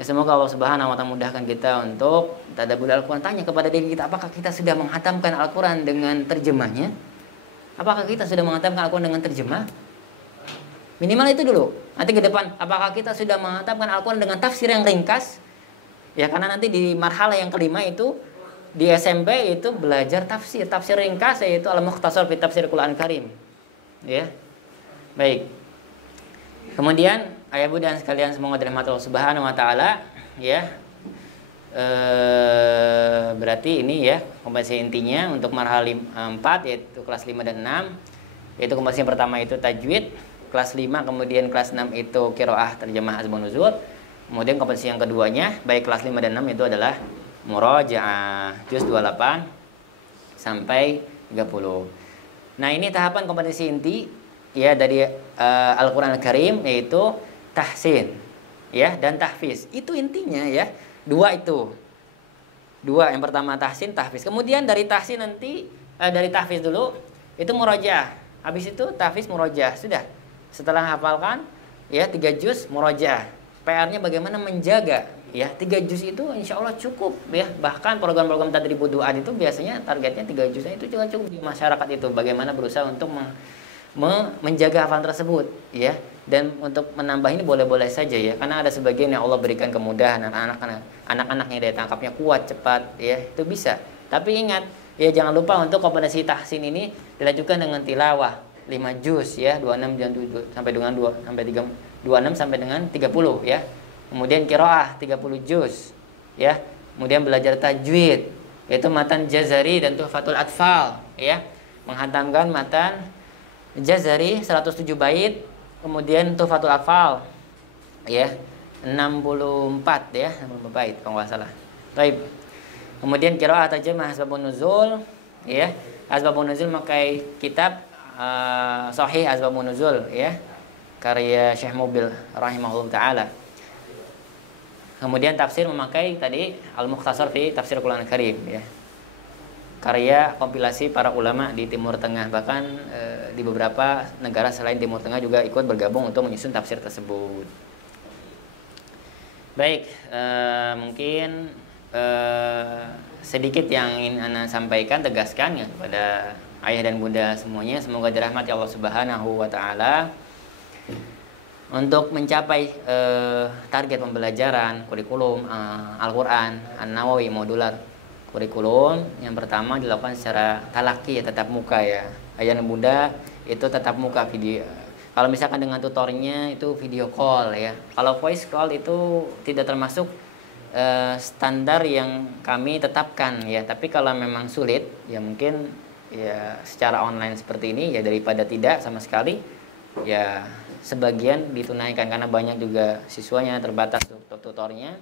Ya, semoga Allah Subhanahu wa taala mudahkan kita untuk mentadabburi Al-Qur'an. Tanya kepada diri kita, apakah kita sudah menghatamkan Al-Qur'an dengan terjemahnya? Apakah kita sudah menghatamkan Al-Qur'an dengan terjemah? Minimal itu dulu. Nanti ke depan, apakah kita sudah menghatamkan Al-Qur'an dengan tafsir yang ringkas? Ya, karena nanti di marhalah yang kelima itu di SMP itu belajar tafsir ringkas, yaitu Al-Mukhtasar fi Tafsir Al-Qur'an Karim. Ya. Baik. Kemudian ayah bunda sekalian semoga dirahmati Allah Subhanahu wa taala, ya. Berarti ini, ya, kompetisi intinya untuk marhala 4 yaitu kelas 5 dan 6. Yaitu kompetisi yang pertama itu tajwid, kelas 5, kemudian kelas 6 itu qiraah, terjemah, asbabun nuzul. Kemudian kompetisi yang keduanya baik kelas 5 dan 6 itu adalah murajaah juz 28 sampai 30. Nah, ini tahapan kompetisi inti, ya, dari Al-Qur'an Al-Karim, yaitu tahsin, ya, dan tahfiz. Itu intinya, ya. Dua itu. Dua, yang pertama tahsin, tahfiz. Kemudian dari tahsin nanti dari tahfiz dulu itu murajaah. Habis itu tahfiz, murajaah. Sudah. Setelah hafalkan, ya, 3 juz murajaah. PR-nya bagaimana menjaga, ya. 3 juz itu insya Allah cukup, ya. Bahkan program-program tadribud du'at itu biasanya targetnya 3 juznya itu juga cukup di masyarakat itu. Bagaimana berusaha untuk menjaga hafalan tersebut, ya. Dan untuk menambah ini boleh-boleh saja, ya, karena ada sebagian yang Allah berikan kemudahan, anak-anaknya daya tangkapnya kuat, cepat, ya, itu bisa. Tapi ingat, ya, jangan lupa untuk kompetensi tahsin ini dilanjutkan dengan tilawah 5 juz, ya, 26 sampai dengan 26 sampai dengan 30, ya. Kemudian qiraah 30 juz, ya. Kemudian belajar tajwid, yaitu matan jazari dan tuhfatul atfal, ya. Menghatamkan matan jazari 107 bait, kemudian tuhfatul atfal, ya. 64 ya, 64 bait kalau nggak salah. Baik. Kemudian qiraah tarjamah asbabun nuzul, ya. Asbabun nuzul memakai kitab Sahih Asbabun Nuzul, ya, karya Syekh Mubil rahimahullah taala. Kemudian tafsir memakai tadi Al-Mukhtasar fi Tafsir Al-Qur'an Karim, ya, karya kompilasi para ulama di Timur Tengah, bahkan di beberapa negara selain Timur Tengah juga ikut bergabung untuk menyusun tafsir tersebut. Baik, mungkin sedikit yang ingin Ana sampaikan, tegaskan ya kepada ayah dan bunda semuanya, semoga dirahmati Allah Subhanahu wa taala. Untuk mencapai target pembelajaran kurikulum Al-Qur'an An-Nawawi modular kurikulum, yang pertama dilakukan secara talaki, ya, tatap muka, ya. Ayah dan bunda itu tatap muka video. Kalau misalkan dengan tutornya itu video call, ya. Kalau voice call itu tidak termasuk standar yang kami tetapkan, ya. Tapi kalau memang sulit, ya mungkin ya secara online seperti ini, ya daripada tidak sama sekali, ya sebagian ditunaikan karena banyak juga siswanya terbatas tutornya,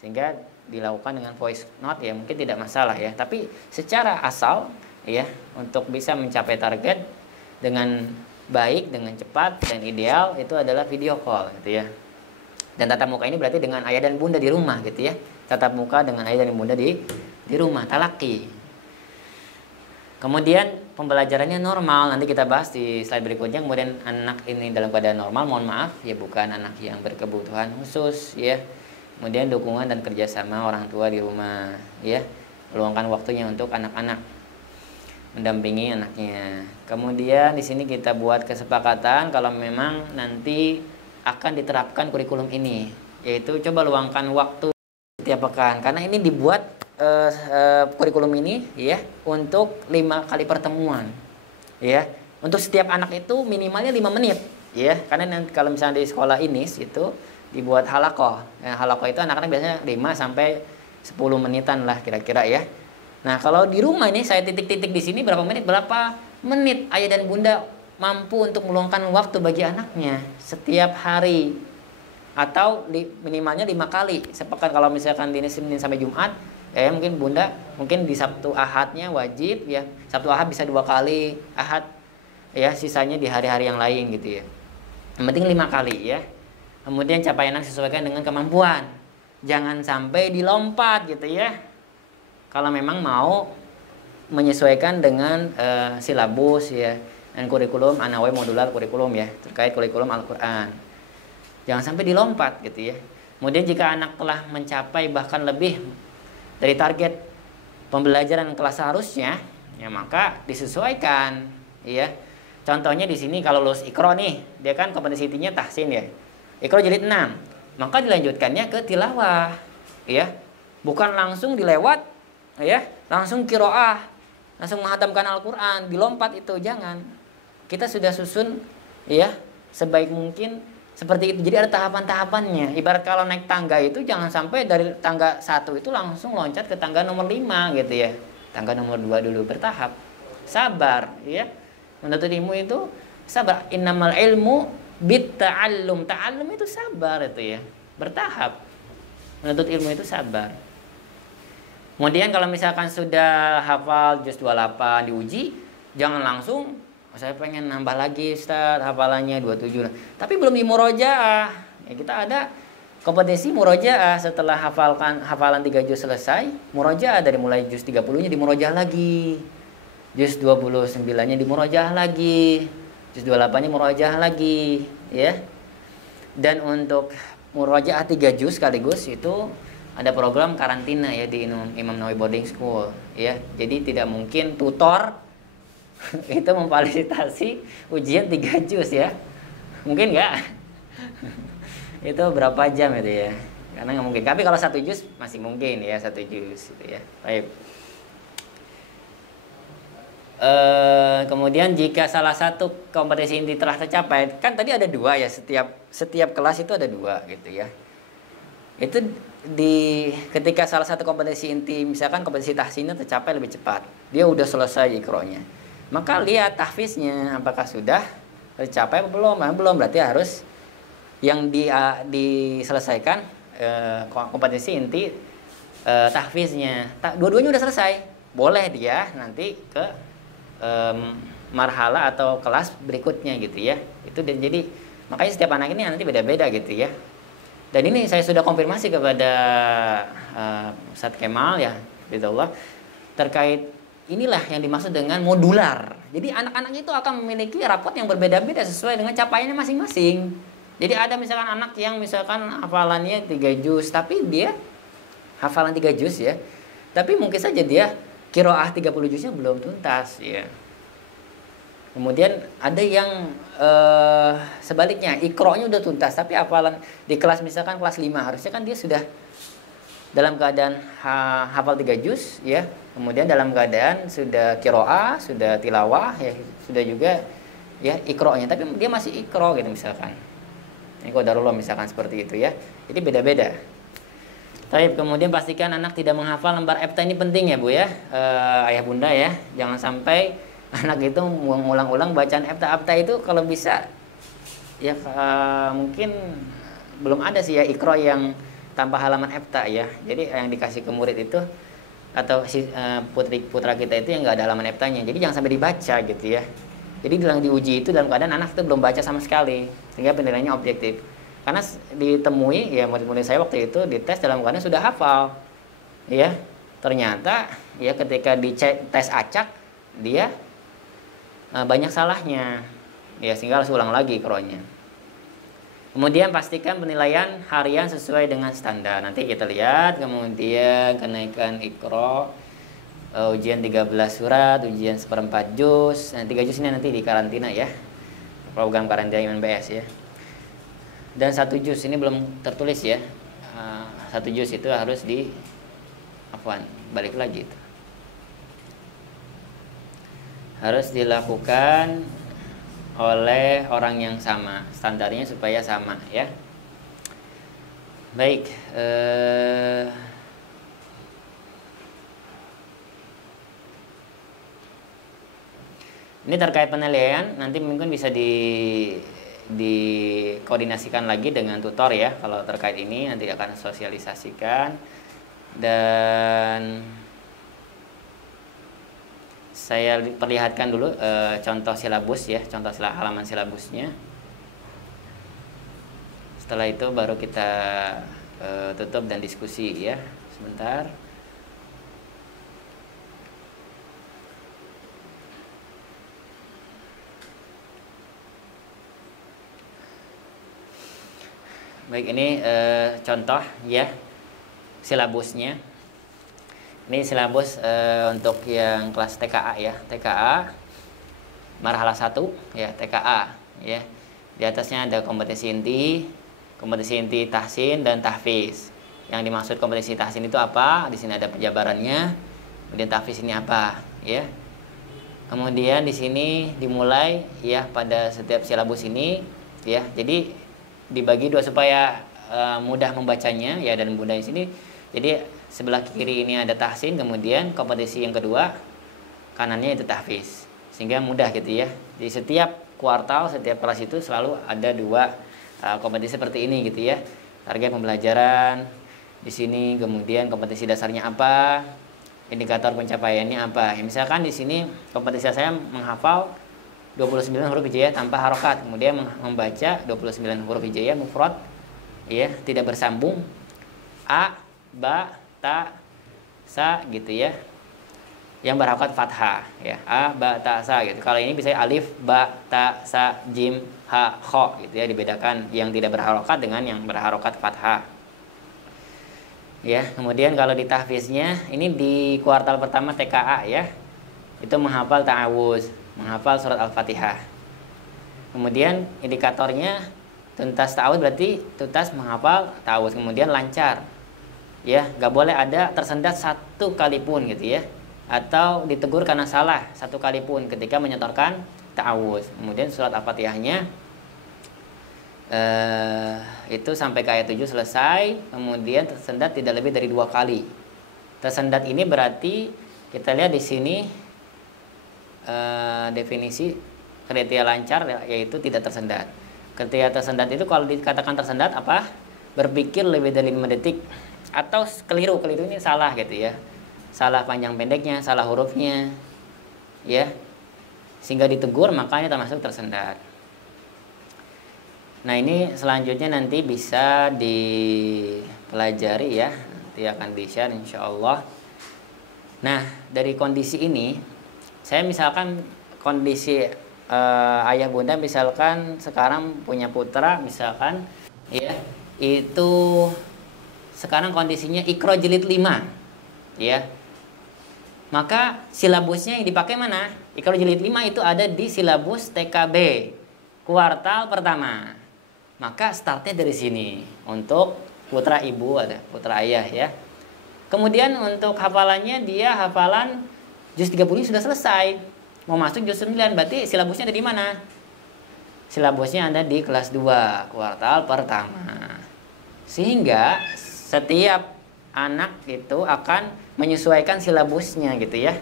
sehingga dilakukan dengan voice note, ya mungkin tidak masalah, ya. Tapi secara asal, ya, untuk bisa mencapai target dengan baik, dengan cepat dan ideal, itu adalah video call, gitu ya. Dan tatap muka ini berarti dengan ayah dan bunda di rumah, gitu ya. Tatap muka dengan ayah dan bunda di rumah, talaki. Kemudian pembelajarannya normal, nanti kita bahas di slide berikutnya. Kemudian anak ini dalam keadaan normal, mohon maaf, ya bukan anak yang berkebutuhan khusus, ya. Kemudian dukungan dan kerjasama orang tua di rumah, ya, meluangkan waktunya untuk anak-anak, mendampingi anaknya. Kemudian di sini kita buat kesepakatan kalau memang nanti akan diterapkan kurikulum ini, yaitu coba luangkan waktu setiap pekan, karena ini dibuat kurikulum ini, ya, untuk 5 kali pertemuan, ya. Untuk setiap anak itu minimalnya 5 menit, ya. Karena nanti kalau misalnya di sekolah ini itu dibuat halakoh. Ya, halakoh itu anak-anak biasanya 5 sampai 10 menitan lah kira-kira, ya. Nah, kalau di rumah ini saya titik-titik di sini berapa menit ayah dan bunda mampu untuk meluangkan waktu bagi anaknya setiap hari, atau minimalnya 5 kali sepekan. Kalau misalkan di Senin sampai Jumat, ya mungkin bunda mungkin di Sabtu Ahadnya wajib, ya. Sabtu Ahad bisa 2 kali, Ahad, ya, sisanya di hari-hari yang lain, gitu ya. Yang penting 5 kali, ya. Kemudian capaian sesuaikan dengan kemampuan, jangan sampai dilompat, gitu ya. Kalau memang mau menyesuaikan dengan silabus, ya, dan kurikulum An-Nawawi modular kurikulum, ya, terkait kurikulum Al-Qur'an, jangan sampai dilompat, gitu ya. Kemudian jika anak telah mencapai bahkan lebih dari target pembelajaran kelas seharusnya, ya maka disesuaikan, ya. Contohnya di sini kalau lulus Iqra nih, dia kan kompetensi intinya tahsin, ya. Iqra jilid 6, maka dilanjutkannya ke tilawah, ya. Bukan langsung dilewat, ya, langsung qiraah, langsung menghatamkan Al-Qur'an, dilompat, itu jangan. Kita sudah susun, ya, sebaik mungkin seperti itu. Jadi ada tahapan-tahapannya. Ibarat kalau naik tangga itu jangan sampai dari tangga 1 itu langsung loncat ke tangga nomor 5, gitu ya. Tangga nomor 2 dulu, bertahap. Sabar, ya. Menuntut ilmu itu sabar. Innamal ilmu bitta'allum. Ta'allum itu sabar, itu ya. Bertahap. Menuntut ilmu itu sabar. Kemudian kalau misalkan sudah hafal juz 28 diuji, jangan langsung, saya pengen nambah lagi Ustaz hafalannya 27. Tapi belum di murojaah. Ya, kita ada kompetensi murojaah setelah hafalan 3 juz selesai, murojaah dari mulai juz 30-nya di murojaah lagi. Juz 29-nya di murojaah lagi. Juz 28-nya murojaah lagi, ya. Dan untuk murojaah 3 juz sekaligus itu ada program karantina, ya, di Imam Nawawi Boarding School, ya. Jadi tidak mungkin tutor itu memfasilitasi ujian 3 juz, ya. Mungkin enggak? Itu berapa jam itu, ya. Karena nggak mungkin. Tapi kalau 1 juz masih mungkin, ya, 1 juz, gitu ya. Baik. Kemudian jika salah satu kompetensi inti telah tercapai, kan tadi ada 2, ya, setiap kelas itu ada 2, gitu ya. itu ketika salah satu kompetisi inti, misalkan kompetisi tahsinnya tercapai lebih cepat, dia udah selesai ikronya, maka lihat tahfiznya apakah sudah tercapai atau belum. Belum, berarti harus yang diselesaikan kompetisi inti tahfiznya. Dua-duanya udah selesai, boleh dia nanti ke marhala atau kelas berikutnya gitu ya. Itu jadi makanya setiap anak ini nanti beda-beda gitu ya. Dan ini saya sudah konfirmasi kepada Ustadz Kemal ya, bismillah, terkait inilah yang dimaksud dengan modular. Jadi anak-anak itu akan memiliki rapot yang berbeda-beda sesuai dengan capaiannya masing-masing. Jadi ada misalkan anak yang misalkan hafalannya 3 juz, tapi dia hafalan 3 juz ya, tapi mungkin saja dia qiraah 30 juznya belum tuntas ya. Kemudian ada yang sebaliknya, iqro'nya udah tuntas tapi hafalan di kelas misalkan kelas 5, harusnya kan dia sudah dalam keadaan hafal 3 juz ya. Kemudian dalam keadaan sudah qiraah, sudah tilawah ya, sudah juga ya iqro'nya, tapi dia masih iqro' gitu misalkan. Ini qadarullah misalkan seperti itu ya. Jadi beda-beda. Baik, kemudian pastikan anak tidak menghafal lembar EPTA, ini penting ya Bu ya, ayah bunda ya. Jangan sampai anak itu mengulang-ulang bacaan EPTA itu, kalau bisa ya mungkin belum ada sih ya ikro yang tanpa halaman EPTA ya. Jadi yang dikasih ke murid itu atau putra kita itu yang nggak ada halaman EPTA-nya. Jadi jangan sampai dibaca gitu ya. Jadi dalam diuji itu dalam keadaan anak itu belum baca sama sekali, sehingga penilaiannya objektif. Karena ditemui ya murid-murid saya waktu itu dites dalam keadaan sudah hafal ya, ternyata ya ketika tes acak dia banyak salahnya ya, sehingga harus ulang lagi ikronya. Kemudian pastikan penilaian harian sesuai dengan standar. Nanti kita lihat kemudian kenaikan ikro, ujian 13 surat, ujian 1/4 juz. Nah 3 juz ini nanti di karantina ya, program karantina UNBS ya. Dan 1 juz ini belum tertulis ya, 1 juz itu harus balik lagi itu. Harus dilakukan oleh orang yang sama, standarnya supaya sama ya. Baik, ini terkait penilaian, nanti mungkin bisa dikoordinasikan lagi dengan tutor ya. Kalau terkait ini nanti akan sosialisasikan. Dan saya perlihatkan dulu contoh silabus ya, contoh halaman silabusnya. Setelah itu baru kita tutup dan diskusi ya. Sebentar. Baik, ini contoh ya silabusnya. Ini silabus untuk yang kelas TKA ya, TKA marhalah 1 ya, TKA ya. Di atasnya ada kompetisi inti tahsin dan tahfiz. Yang dimaksud kompetisi tahsin itu apa? Di sini ada penjabarannya. Kemudian tahfiz ini apa ya. Kemudian di sini dimulai ya pada setiap silabus ini ya. Jadi dibagi 2 supaya mudah membacanya ya, dan mudah di sini. Jadi sebelah kiri ini ada tahsin, kemudian kompetisi yang kedua kanannya itu tahfiz, sehingga mudah gitu ya. Di setiap kuartal, setiap kelas itu selalu ada 2 kompetisi seperti ini gitu ya. Target pembelajaran di sini, kemudian kompetisi dasarnya apa, indikator pencapaiannya apa. Ya, misalkan di sini kompetisi saya menghafal 29 huruf hijaiyah tanpa harokat, kemudian membaca 29 huruf hijaiyah mufrad ya, tidak bersambung, a, ba, ta, sa gitu ya, yang berharokat fathah ya, a, ba, ta, sa gitu. Kalau ini bisa alif, ba, ta, sa, jim, ha, kho gitu ya, dibedakan yang tidak berharokat dengan yang berharokat fathah ya. Kemudian kalau di tahfiznya ini di kuartal pertama TKA ya, itu menghafal ta'awuz, menghafal surat Al-Fatihah. Kemudian indikatornya tuntas ta'awuz, berarti tuntas menghafal ta'awuz, kemudian lancar ya, gak boleh ada tersendat 1 kali pun gitu ya, atau ditegur karena salah 1 kali pun ketika menyetorkan ta'awuz. Kemudian surat Al-Fatihahnya Itu sampai ke ayat 7 selesai. Kemudian tersendat tidak lebih dari 2 kali. Tersendat ini berarti kita lihat di sini definisi kriteria lancar yaitu tidak tersendat. Kriteria tersendat itu kalau dikatakan tersendat apa? Berpikir lebih dari 5 detik atau keliru ini salah gitu ya. Salah panjang pendeknya, salah hurufnya. Ya. Sehingga ditegur, makanya termasuk tersendat. Nah, ini selanjutnya nanti bisa dipelajari ya. Nanti akan di-share insyaallah. Nah, dari kondisi ini saya misalkan kondisi ayah bunda misalkan sekarang punya putra misalkan ya, itu sekarang kondisinya Iqra jilid 5 ya. Maka silabusnya yang dipakai mana? Iqra jilid 5 itu ada di silabus TKB kuartal pertama. Maka startnya dari sini untuk putra ibu ada putra ayah ya. Kemudian untuk hafalannya dia hafalan juz 30 sudah selesai. Mau masuk juz 9, berarti silabusnya ada di mana? Silabusnya ada di kelas 2 kuartal pertama. Sehingga setiap anak itu akan menyesuaikan silabusnya gitu ya.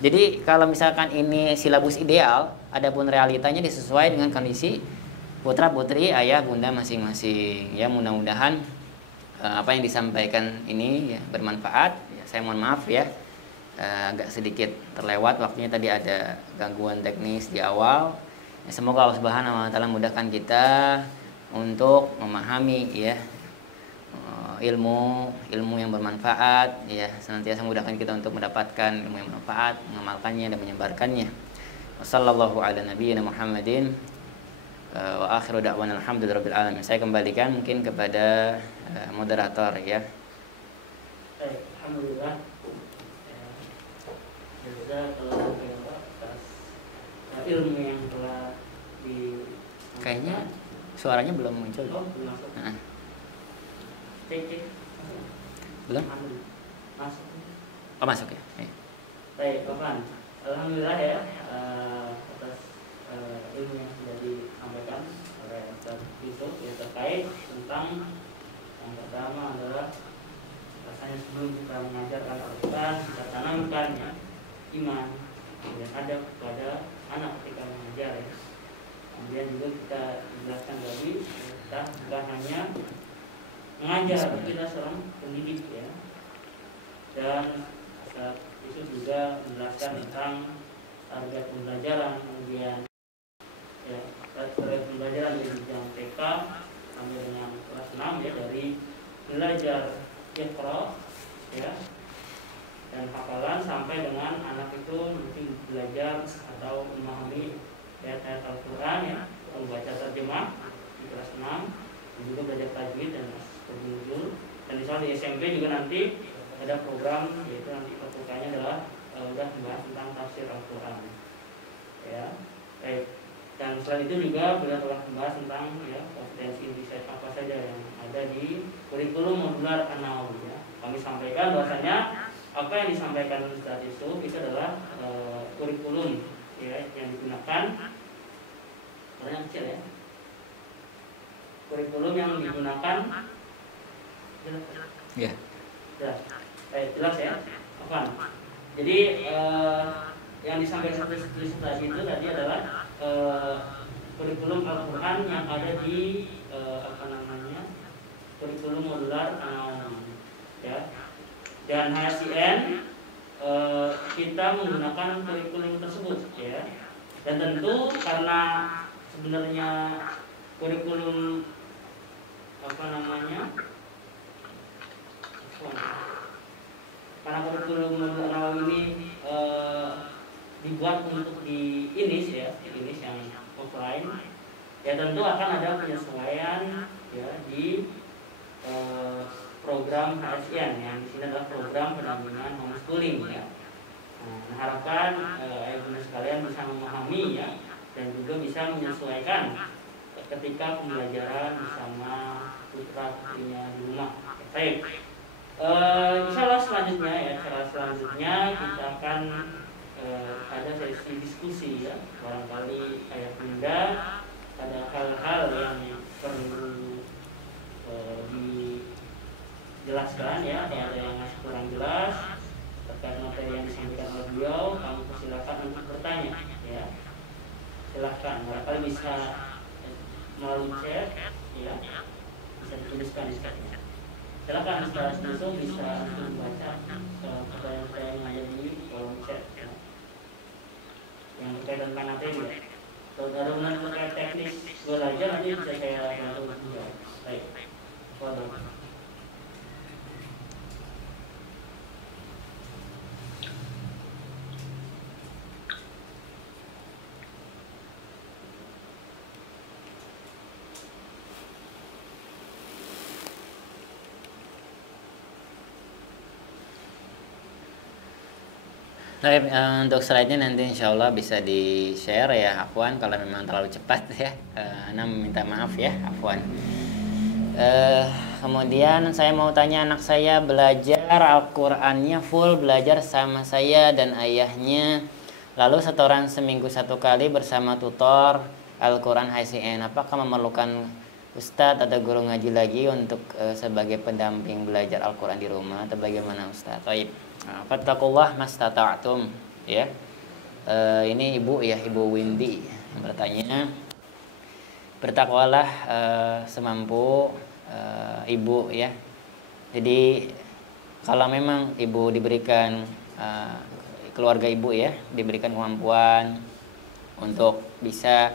Jadi kalau misalkan ini silabus ideal, adapun realitanya disesuaikan dengan kondisi putra putri ayah bunda masing-masing. Ya, mudah-mudahan apa yang disampaikan ini ya bermanfaat. Ya, saya mohon maaf ya. Agak sedikit terlewat waktunya, tadi ada gangguan teknis di awal. Ya, semoga Allah Subhanahu wa taala mudahkan kita untuk memahami ya ilmu yang bermanfaat ya, senantiasa mudahkan kita untuk mendapatkan ilmu yang bermanfaat, mengamalkannya dan menyebarkannya. Wassallallahu ala nabiyyina Muhammadin wa akhiru da'wana alhamdulillahirabbil alamin. Saya kembalikan mungkin kepada moderator ya. Baik, alhamdulillah. Kalau atas ilmu yang telah di kayaknya suaranya belum muncul. Oh, belum masuk. Cek. Belum? Masuk. Oh, masuk ya. Baik, Bapak. Alhamdulillah ya atas ilmu yang sudah disampaikan oleh Ustaz Yusuf ya, terkait tentang yang pertama adalah rasanya sebelum kita mengajarkan Al-Quran, kita tanamkan ya iman yang ada kepada anak ketika mengajar ya. Kemudian juga kita jelaskan lagi kita bukan hanya mengajar, tapi kita seorang pendidik ya. Dan Ustaz Yusuf juga menjelaskan tentang target pembelajaran, kemudian ya, target pembelajaran dari jam TK sampai dengan kelas 6 ya, dari belajar Iqra ya dan hafalan sampai dengan anak itu mungkin belajar atau memahami ayat-ayat Al-Quran ya, membaca terjemah di kelas 6, dan juga belajar tajwid dan nuzul. Dan misalnya di SMP juga nanti ada program yaitu nanti fokusnya adalah udah membahas tentang tafsir Al-Quran ya. Baik. Dan selain itu juga beliau telah membahas tentang ya kompetensi riset apa saja yang ada di kurikulum modular An-Nawawi ya. Kami sampaikan bahwasanya apa yang disampaikan Ustaz Yusuf itu adalah kurikulum ya yang digunakan, warnanya kecil ya, kurikulum yang digunakan ya. Jelas ya, apa? Jadi yang disampaikan Ustaz itu tadi adalah kurikulum Al-Quran yang ada di kurikulum modular ya. Dan HSIN kita menggunakan kurikulum tersebut ya. Dan tentu karena sebenarnya kurikulum karena kurikulum Nawawi ini dibuat untuk di INIS ya, INIS yang offline ya, tentu akan ada penyesuaian ya di program HSIN yang di sini adalah program pendampingan homeschooling ya. Nah, harapkan ibu sekalian bisa memahami ya dan juga bisa menyesuaikan ketika pembelajaran bersama putra putrinya di rumah. Baik, insyaallah selanjutnya ya, selanjutnya kita akan ada sesi diskusi ya, barangkali ayah bunda ada hal-hal yang perlu dijelaskan ya, atau ada yang masih kurang jelas terkait materi yang disampaikan oleh beliau, kamu persilakan untuk bertanya ya. Silahkan, barangkali bisa melalui chat ya, bisa dituliskan di chatnya. Silakan Ustaz langsung bisa membaca pertanyaan-pertanyaan yang ada di kolom chat ya, yang terkait tentang materi ya. Kalau ada benar terkait teknis belajar nanti bisa saya bantu juga. Baik, waduh. Baik, untuk slide-nya nanti insya Allah bisa di-share ya, Afwan kalau memang terlalu cepat ya. Ana meminta maaf ya, Afwan. Kemudian saya mau tanya, anak saya belajar Al-Qur'annya full, belajar sama saya dan ayahnya. Lalu setoran seminggu 1 kali bersama tutor Al-Qur'an HCN. Apakah memerlukan Ustadz atau guru ngaji lagi untuk sebagai pendamping belajar Al-Qur'an di rumah atau bagaimana Ustadz? Baik. Fattakullah mastata'tum ya. Ini ibu ya, Ibu Windy yang bertanya. Bertakwalah semampu ibu ya. Jadi kalau memang ibu diberikan keluarga ibu ya, diberikan kemampuan untuk bisa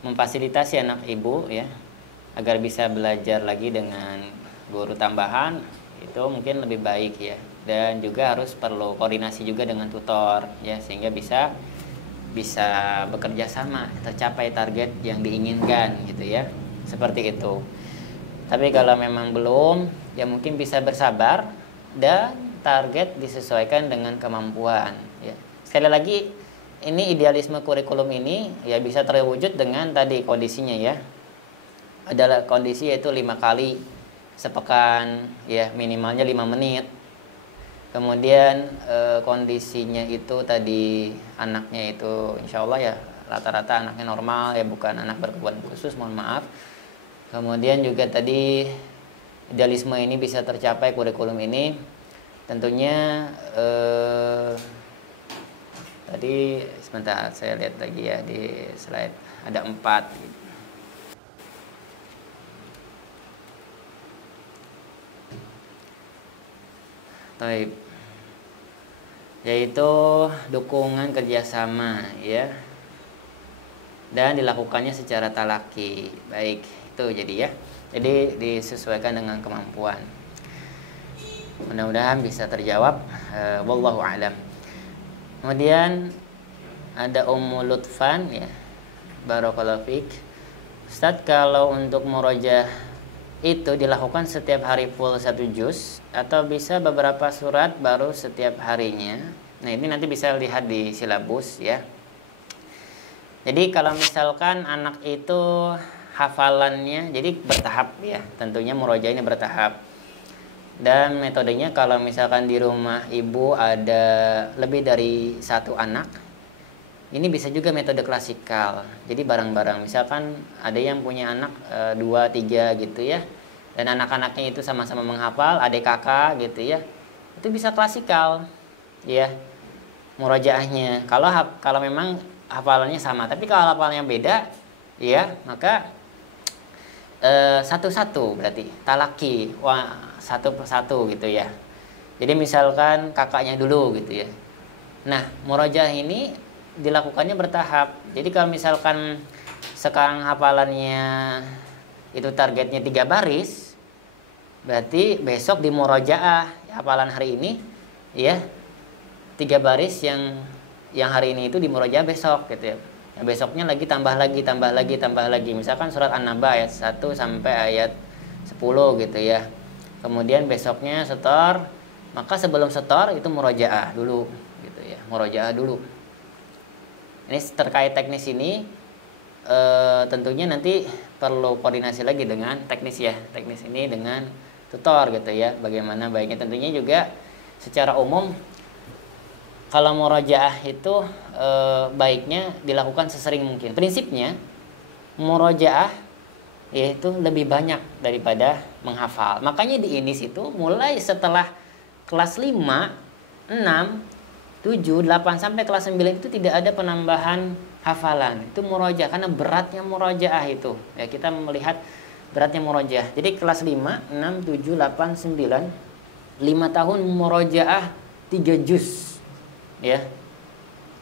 memfasilitasi anak ibu ya, agar bisa belajar lagi dengan guru tambahan, itu mungkin lebih baik ya. Dan juga harus perlu koordinasi juga dengan tutor ya, sehingga bisa bekerja sama, tercapai target yang diinginkan gitu ya, seperti itu. Tapi kalau memang belum, ya mungkin bisa bersabar dan target disesuaikan dengan kemampuan ya. Sekali lagi, ini idealisme kurikulum ini ya bisa terwujud dengan tadi kondisinya ya, adalah kondisi yaitu 5 kali sepekan ya, minimalnya 5 menit. Kemudian kondisinya itu tadi anaknya itu insya Allah ya rata-rata anaknya normal ya, bukan anak berkebutuhan khusus, mohon maaf. Kemudian juga tadi idealisme ini bisa tercapai, kurikulum ini tentunya tadi sebentar saya lihat lagi ya di slide ada 4 gitu. Taib. Yaitu dukungan kerjasama ya, dan dilakukannya secara talaki. Baik, itu jadi ya. Jadi disesuaikan dengan kemampuan. Mudah-mudahan bisa terjawab. Wallahu a'lam. Kemudian ada Ummu Lutfan ya. Barakallahu fiik. Ustaz, kalau untuk murojaah itu dilakukan setiap hari full 1 juz atau bisa beberapa surat baru setiap harinya? Nah, ini nanti bisa lihat di silabus ya. Jadi kalau misalkan anak itu hafalannya jadi bertahap ya, tentunya murojaah ini bertahap. Dan metodenya kalau misalkan di rumah ibu ada lebih dari 1 anak, ini bisa juga metode klasikal. Jadi bareng-bareng, misalkan ada yang punya anak 2, 3 gitu ya, dan anak-anaknya itu sama-sama menghafal, adik kakak gitu ya, itu bisa klasikal ya murojaahnya. Kalau memang hafalannya sama, tapi kalau hafalannya beda ya, maka satu-satu berarti talaki, satu persatu gitu ya. Jadi misalkan kakaknya dulu gitu ya. Nah, murojaah ini dilakukannya bertahap. Jadi kalau misalkan sekarang hafalannya itu targetnya 3 baris, berarti besok di murojaah hafalan hari ini ya 3 baris yang hari ini itu di murojaah besok gitu ya. Nah, besoknya lagi tambah lagi. Misalkan surat An-Naba ayat 1 sampai ayat 10 gitu ya. Kemudian besoknya setor, maka sebelum setor itu murojaah dulu gitu ya. Murojaah dulu. Ini terkait teknis ini tentunya nanti perlu koordinasi lagi dengan teknis ya. Teknis ini dengan tutor gitu ya. Bagaimana baiknya, tentunya juga secara umum kalau murojaah itu baiknya dilakukan sesering mungkin. Prinsipnya murojaah yaitu lebih banyak daripada menghafal. Makanya di INIS itu mulai setelah kelas 5, 6, 7, 8 sampai kelas 9 itu tidak ada penambahan hafalan. Itu murojaah karena beratnya murojaah itu. Ya, kita melihat beratnya murojaah. Jadi kelas 5, 6, 7, 8, 9, 5 tahun murojaah 3 juz. Ya.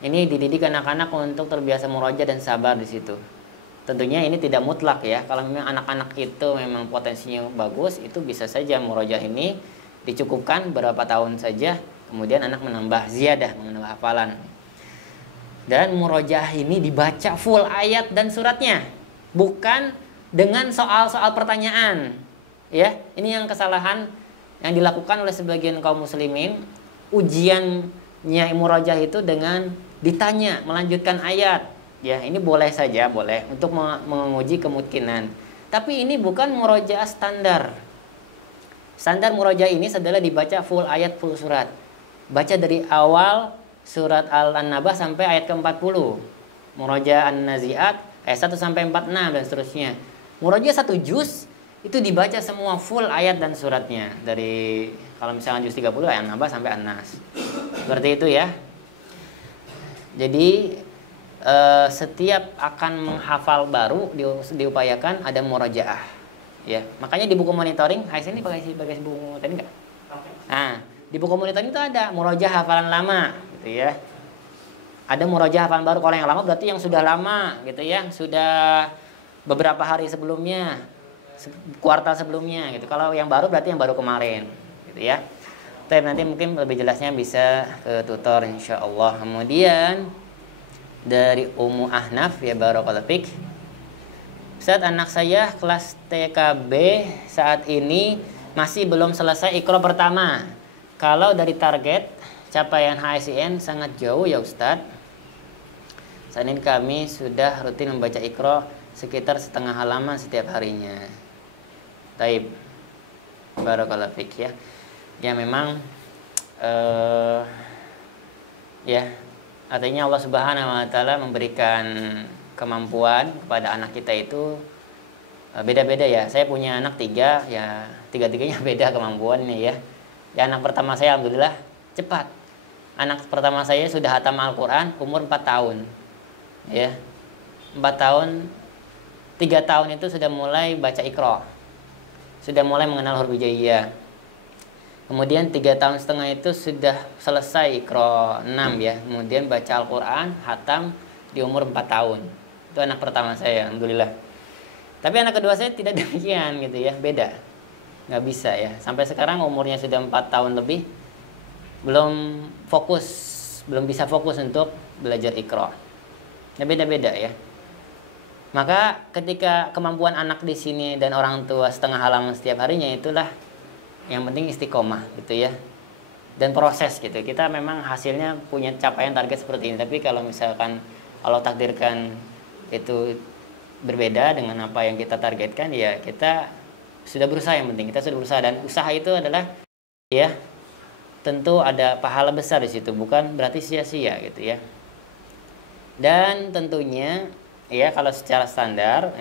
Ini dididik anak-anak untuk terbiasa murojaah dan sabar di situ. Tentunya ini tidak mutlak ya. Kalau memang anak-anak itu memang potensinya bagus, itu bisa saja murojaah ini dicukupkan berapa tahun saja, kemudian anak menambah ziyadah, menambah hafalan. Dan murojaah ini dibaca full ayat dan suratnya, bukan dengan soal-soal pertanyaan. Ya, ini yang kesalahan yang dilakukan oleh sebagian kaum muslimin. Ujiannya murojaah itu dengan ditanya, melanjutkan ayat. Ya, ini boleh saja, boleh untuk menguji kemungkinan. Tapi ini bukan murojaah standar. Standar murojaah ini adalah dibaca full ayat, full surat. Baca dari awal surat Al-Naba sampai ayat ke-40. Murojaah An-Nazi'at ayat 1 sampai 46 dan seterusnya. Murojaah 1 juz itu dibaca semua full ayat dan suratnya. Dari kalau misalnya juz 30 ayat An-Naba sampai An-Nas. Seperti itu ya. Jadi setiap akan menghafal baru diupayakan ada murojaah. Ya, makanya di buku monitoring, ini pakai buku monitoring enggak? Nah, di buku monitoring itu ada murojaah hafalan lama, gitu ya. Ada murojaah hafalan baru. Kalau yang lama berarti yang sudah lama, gitu ya, sudah beberapa hari sebelumnya, kuartal sebelumnya, gitu. Kalau yang baru berarti yang baru kemarin, gitu ya. Tapi nanti mungkin lebih jelasnya bisa ke tutor insyaallah. Kemudian dari Ummu Ahnaf ya barakallahu fik. Ustaz, anak saya kelas TKB saat ini masih belum selesai Iqra pertama. Kalau dari target capaian HSIN sangat jauh ya Ustaz. Saat ini kami sudah rutin membaca Iqra sekitar setengah halaman setiap harinya. Taib. Barakallahu fik ya. Ya memang ya artinya Allah Subhanahu wa taala memberikan kemampuan kepada anak kita itu beda-beda ya. Saya punya anak 3 ya, tiga-tiganya beda kemampuannya ya. Ya anak pertama saya alhamdulillah cepat. Anak pertama saya sudah hatam Al-Qur'an umur 4 tahun. Ya. 4 tahun, 3 tahun itu sudah mulai baca Iqra. Sudah mulai mengenal huruf hijaiyah. Kemudian 3 tahun setengah itu sudah selesai Iqra 6 ya. Kemudian baca Al-Qur'an hatam di umur 4 tahun. Itu anak pertama saya, alhamdulillah. Tapi anak kedua saya tidak demikian gitu ya, beda. Nggak bisa ya. Sampai sekarang umurnya sudah 4 tahun lebih, belum bisa fokus untuk belajar Iqra. Ya beda-beda ya. Maka ketika kemampuan anak di sini dan orang tua setengah halaman setiap harinya, itulah yang penting istiqomah gitu ya. Dan proses gitu. Kita memang hasilnya punya capaian target seperti ini. Tapi kalau misalkan Allah takdirkan itu berbeda dengan apa yang kita targetkan, ya kita sudah berusaha. Yang penting kita sudah berusaha, dan usaha itu adalah ya tentu ada pahala besar di situ, bukan berarti sia-sia gitu ya. Dan tentunya ya kalau secara standar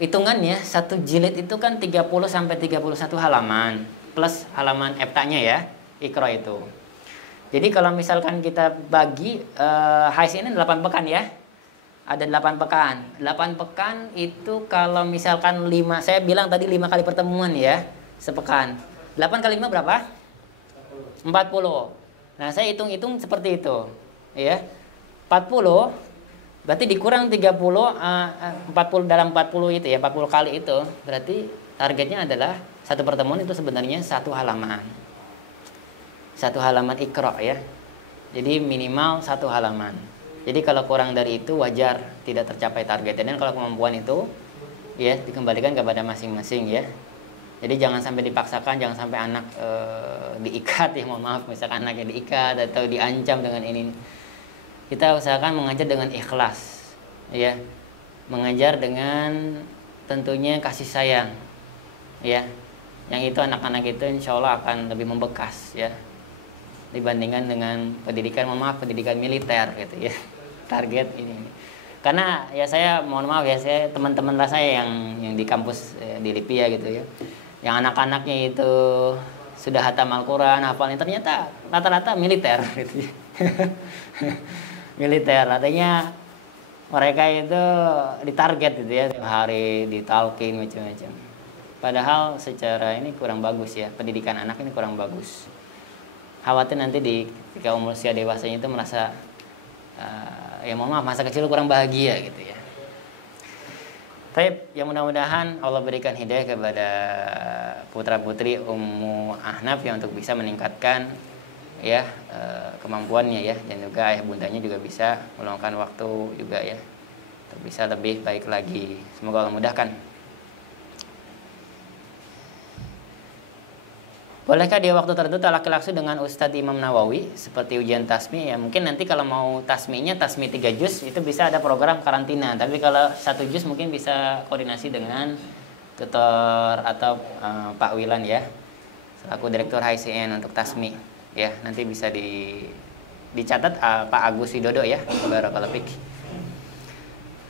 hitungannya 1 jilid itu kan 30 sampai 31 halaman plus halaman EPTA-nya ya, Iqra itu. Jadi kalau misalkan kita bagi HSI ini 8 pekan ya. Ada 8 pekan. 8 pekan itu kalau misalkan 5, saya bilang tadi 5 kali pertemuan ya, sepekan. 8 kali 5 berapa? 40. Nah, saya hitung-hitung seperti itu. Ya. 40 berarti dikurang 30 40 dalam 40 itu ya, 40 kali itu berarti targetnya adalah satu pertemuan itu sebenarnya 1 halaman. 1 halaman Iqra ya. Jadi minimal 1 halaman. Jadi kalau kurang dari itu wajar tidak tercapai target. Dan kalau kemampuan itu ya dikembalikan kepada masing-masing ya. Jadi jangan sampai dipaksakan, jangan sampai anak diikat ya, mohon maaf, misalkan anaknya diikat atau diancam dengan ini. Kita usahakan mengajar dengan ikhlas ya. Mengajar dengan tentunya kasih sayang ya. Yang itu anak-anak itu insya Allah akan lebih membekas ya. dibandingkan dengan pendidikan militer gitu ya. Target ini. Karena ya saya mohon maaf ya, saya teman-teman saya yang di kampus di Lipia gitu ya, yang anak-anaknya itu sudah hatam Al-Quran, hafalnya ternyata rata-rata militer gitu ya. Militer, artinya mereka itu ditarget gitu ya, tiap hari ditalkin macam-macam. Padahal secara ini kurang bagus ya, pendidikan anak ini kurang bagus. Khawatir nanti ketika umur usia dewasanya itu merasa ya mohon maaf, masa kecil kurang bahagia gitu ya. Tapi yang mudah-mudahan Allah berikan hidayah kepada putra-putri Ummu Ahnaf yang untuk bisa meningkatkan ya kemampuannya ya, dan juga ayah bundanya juga bisa meluangkan waktu juga ya untuk bisa lebih baik lagi. Semoga Allah mudahkan. Bolehkah dia waktu tertentu talaki dengan Ustadz Imam Nawawi seperti ujian tasmi? Ya mungkin nanti kalau mau tasminya tasmi 3 juz itu bisa ada program karantina. Tapi kalau 1 juz mungkin bisa koordinasi dengan tutor atau Pak Wilan ya, selaku Direktur HICN untuk tasmi. Ya nanti bisa dicatat Pak Agus Widodo ya. Barakallahu fik.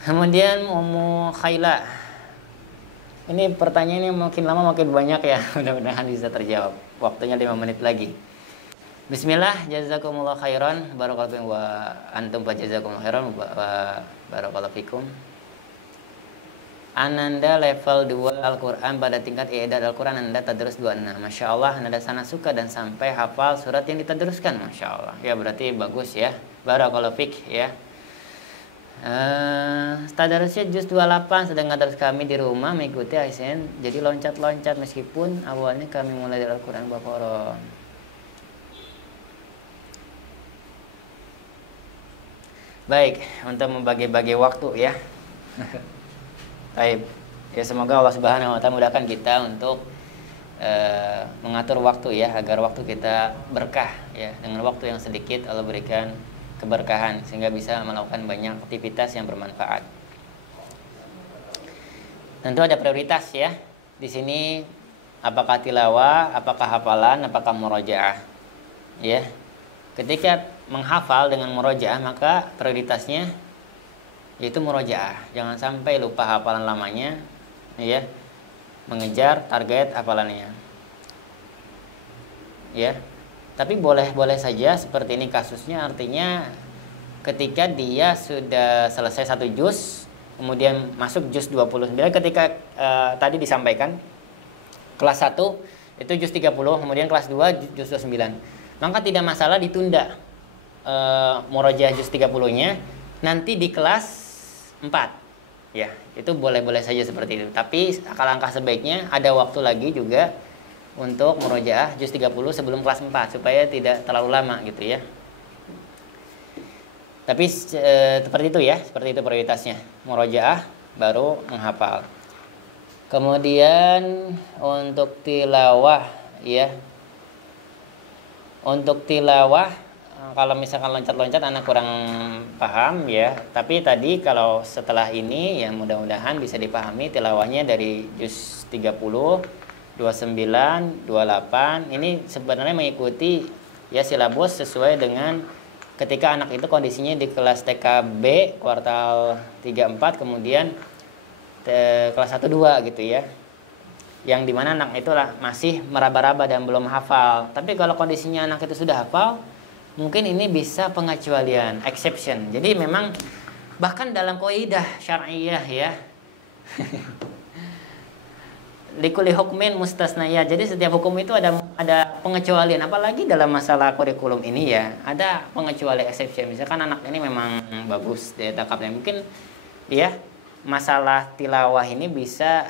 Kemudian Ummu Khaila. Ini pertanyaannya makin lama makin banyak ya. Mudah-mudahan bisa terjawab. Waktunya 5 menit lagi. Bismillah, jazakumullah khairan, barakallahu fikum wa antum fa jazakumullah khairan wa barakallahu fikum. Ananda level 2 Al-Quran pada tingkat i'dad Al-Quran Anda tadrus 26. Masya Allah, Anda sana suka dan sampai hafal surat yang ditadruskan. Masya Allah. Ya berarti bagus ya. Barakallahu fik ya. Tadarusnya juz 28, sedangkan terus kami di rumah mengikuti ASN, jadi loncat-loncat meskipun awalnya kami mulai dari Al-Quran Baqarah. Baik, untuk membagi-bagi waktu ya. Baik, ya semoga Allah Subhanahu wa taala mudahkan kita untuk mengatur waktu ya, agar waktu kita berkah ya. Dengan waktu yang sedikit Allah berikan keberkahan sehingga bisa melakukan banyak aktivitas yang bermanfaat. Tentu ada prioritas ya. Di sini apakah tilawah, apakah hafalan, apakah murojaah. Ya. Ketika menghafal dengan murojaah maka prioritasnya yaitu murojaah. Jangan sampai lupa hafalan lamanya ya. Mengejar target hafalannya. Ya. Tapi boleh-boleh saja seperti ini kasusnya, artinya ketika dia sudah selesai 1 juz, kemudian masuk juz 29, ketika tadi disampaikan kelas 1 itu juz 30, kemudian kelas 2 juz 29. Maka tidak masalah ditunda murojaah juz 30-nya nanti di kelas 4. Ya, itu boleh-boleh saja seperti itu. Tapi alangkah sebaiknya ada waktu lagi juga untuk murojaah juz 30 sebelum kelas 4 supaya tidak terlalu lama gitu ya. Tapi seperti itu ya, seperti itu prioritasnya. Murojaah baru menghafal. Kemudian untuk tilawah ya. Untuk tilawah kalau misalkan loncat-loncat anak kurang paham ya. Tapi tadi kalau setelah ini ya mudah-mudahan bisa dipahami tilawahnya dari juz 30 29, 28 ini sebenarnya mengikuti ya silabus sesuai dengan ketika anak itu kondisinya di kelas TKB kuartal 3-4 kemudian kelas 1-2 gitu ya. Yang dimana anak itu masih meraba-raba dan belum hafal. Tapi kalau kondisinya anak itu sudah hafal, mungkin ini bisa pengecualian, exception. Jadi memang bahkan dalam kaidah syar'iyyah ya. Likuli hukmin mustasnaya. Jadi setiap hukum itu ada pengecualian, apalagi dalam masalah kurikulum ini ya, ada pengecualian exception. Misalkan anak ini memang bagus dia takapnya, mungkin ya masalah tilawah ini bisa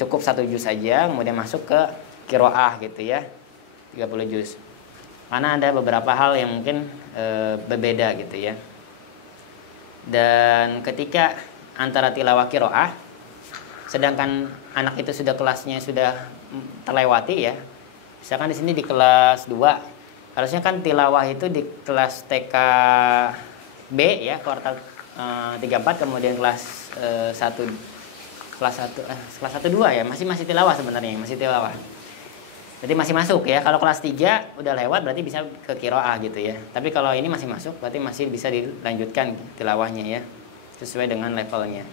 cukup 1 juz saja, kemudian masuk ke qiraah gitu ya, 30 juz. Karena ada beberapa hal yang mungkin berbeda gitu ya. Dan ketika antara tilawah qiraah, sedangkan anak itu sudah kelasnya sudah terlewati ya. Misalkan di sini di kelas 2, harusnya kan tilawah itu di kelas TKB ya, kuartal 3-4, kemudian kelas 1 2 ya, masih tilawah sebenarnya, masih tilawah. Berarti masih masuk ya. Kalau kelas 3 udah lewat berarti bisa ke qiraah gitu ya. Tapi kalau ini masih masuk berarti masih bisa dilanjutkan tilawahnya ya. Sesuai dengan levelnya.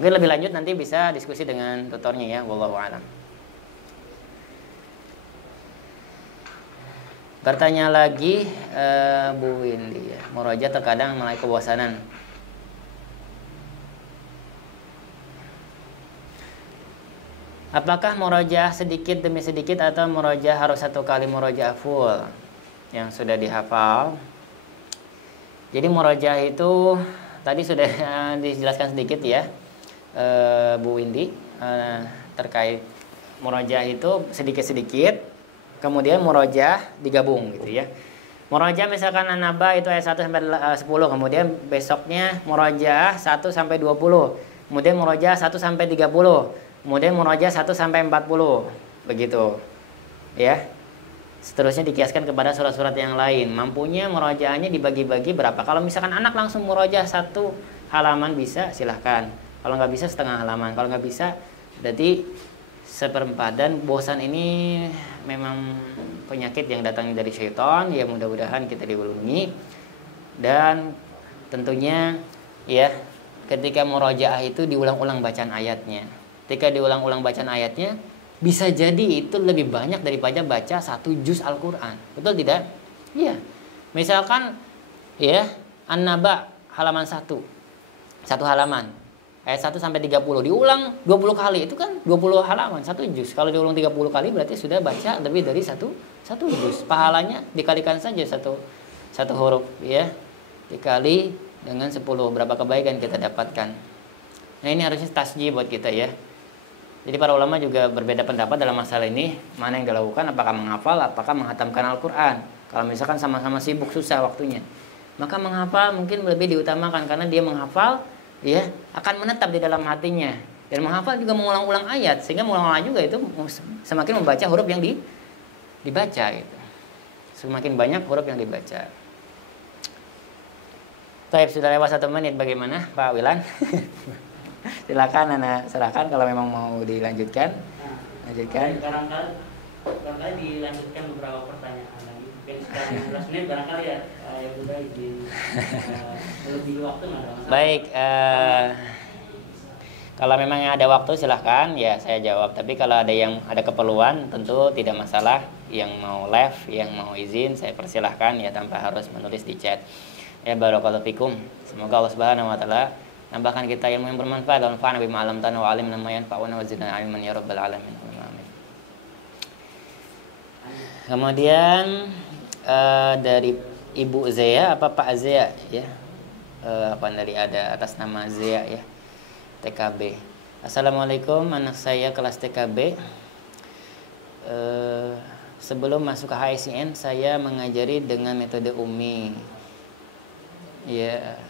Mungkin lebih lanjut nanti bisa diskusi dengan tutornya ya, wallahu a'lam. Bertanya lagi Bu Windy ya. Murojaah terkadang mulai kebosanan. Apakah murojaah sedikit demi sedikit atau murojaah harus 1 kali murojaah full yang sudah dihafal? Jadi murojaah itu tadi sudah dijelaskan sedikit ya, Bu Windy, terkait murojaah itu sedikit-sedikit, kemudian murojaah digabung gitu ya. Murojaah misalkan An-Naba itu ayat 1 sampai 10, kemudian besoknya murojaah 1 sampai 20, kemudian murojaah 1 sampai 30. Kemudian murojaah 1 sampai 40. Begitu. Ya. Seterusnya dikiaskan kepada surat-surat yang lain. Mampunya murojaahnya dibagi-bagi berapa? Kalau misalkan anak langsung murojaah 1 halaman bisa, silahkan. Kalau nggak bisa setengah halaman. Kalau nggak bisa berarti 1/4. Dan bosan ini memang penyakit yang datang dari syaitan. Ya mudah-mudahan kita dilindungi. Dan tentunya ya ketika murojaah itu diulang-ulang bacaan ayatnya. Ketika diulang-ulang bacaan ayatnya, bisa jadi itu lebih banyak daripada baca 1 juz Al-Quran. Betul tidak? Iya. Misalkan ya An-Naba halaman 1 halaman, ayat 1 sampai 30 diulang 20 kali, itu kan 20 halaman 1 juz. Kalau diulang 30 kali berarti sudah baca lebih dari satu juz. Pahalanya dikalikan saja satu huruf ya, dikali dengan 10, berapa kebaikan kita dapatkan. Nah ini harusnya tasjih buat kita ya. Jadi para ulama juga berbeda pendapat dalam masalah ini, mana yang dilakukan, apakah menghafal, apakah menghatamkan Al-Quran. Kalau misalkan sama-sama sibuk, susah waktunya, maka menghafal mungkin lebih diutamakan, karena dia menghafal ya akan menetap di dalam hatinya. Dan menghafal juga mengulang-ulang ayat, sehingga mengulang-ulang juga itu semakin membaca huruf yang dibaca gitu. Semakin banyak huruf yang dibaca. Baik, sudah lewat 1 menit, bagaimana Pak Wilan? Silakan Anda serahkan kalau memang mau dilanjutkan. Lanjutkan. Barangkali dilanjutkan beberapa pertanyaan lagi. Sekarang 15 menit barangkali ya yang sudah lebih waktu nggak ada masalah. Baik, kalau memang ada waktu silahkan ya saya jawab. Tapi kalau ada yang ada keperluan tentu tidak masalah. Yang mau live, yang mau izin saya persilahkan ya tanpa harus menulis di chat. Ya barakallahu fikum. Semoga Allah Subhanahu wa taala nambahkan kita ilmu yang bermanfaat dan manfaat bima 'allamtana wa 'allimna ma yanfa'una wa zidna 'ilman ya rabbal alamin. Amin. Kemudian dari Ibu Zea apa Pak Zea ya. Apa dari ada atas nama Zea ya. TKB. Assalamualaikum, anak saya kelas TKB. Sebelum masuk ke HSIN saya mengajari dengan metode Umi. Ya.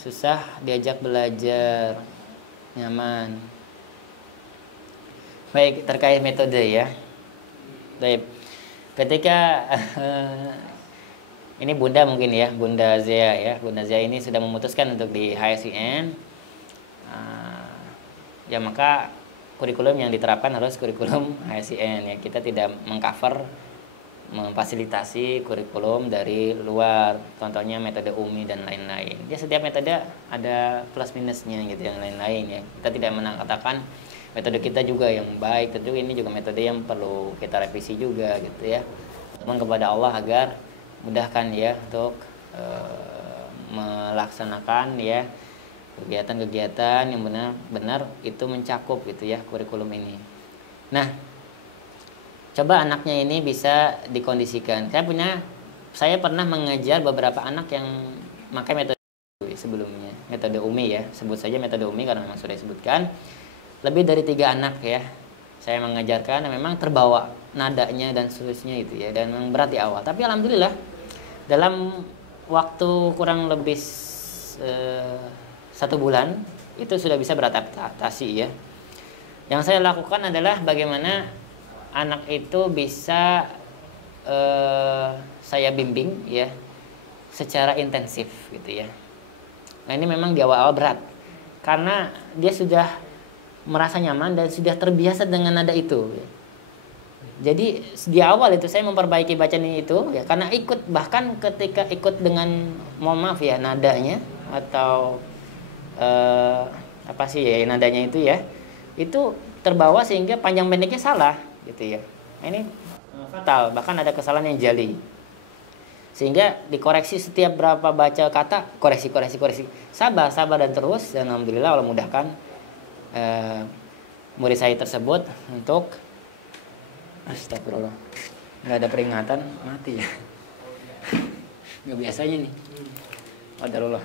Susah diajak belajar, nyaman. Baik, terkait metode ya. Baik, ketika ini Bunda mungkin ya, Bunda Zia ya. Bunda Zia ini sudah memutuskan untuk di HSIN. Ya maka kurikulum yang diterapkan harus kurikulum HSIN ya. Kita tidak mengcover, memfasilitasi kurikulum dari luar, contohnya metode Umi dan lain-lain. Ya setiap metode ada plus minusnya gitu yang lain-lain ya. Kita tidak mengatakan metode kita juga yang baik, tentu ini juga metode yang perlu kita revisi juga gitu ya. Mohon kepada Allah agar mudahkan ya untuk melaksanakan ya kegiatan-kegiatan yang benar-benar itu mencakup gitu ya kurikulum ini. Nah, coba anaknya ini bisa dikondisikan. Saya pernah mengajar beberapa anak yang pakai metode sebelumnya, metode Umi ya. Sebut saja metode Umi karena memang sudah disebutkan. Lebih dari 3 anak ya. Saya mengajarkan dan memang terbawa nadanya dan seterusnya itu ya, dan memang berat di awal. Tapi alhamdulillah dalam waktu kurang lebih 1 bulan itu sudah bisa beradaptasi ya. Yang saya lakukan adalah bagaimana anak itu bisa saya bimbing ya secara intensif gitu ya. Nah ini memang di awal-awal berat karena dia sudah merasa nyaman dan sudah terbiasa dengan nada itu. Jadi di awal itu saya memperbaiki bacaan itu ya, karena ikut, bahkan ketika ikut dengan, mohon maaf ya, nadanya atau apa sih ya nadanya itu ya, itu terbawa sehingga panjang pendeknya salah gitu ya. Ini fatal, bahkan ada kesalahan yang jali. Sehingga dikoreksi setiap berapa baca kata, koreksi. Sabar dan terus, dan alhamdulillah Allah mudahkan murid saya tersebut untuk, astagfirullah, nggak ada peringatan mati ya. Nggak biasanya nih. Qadarullah.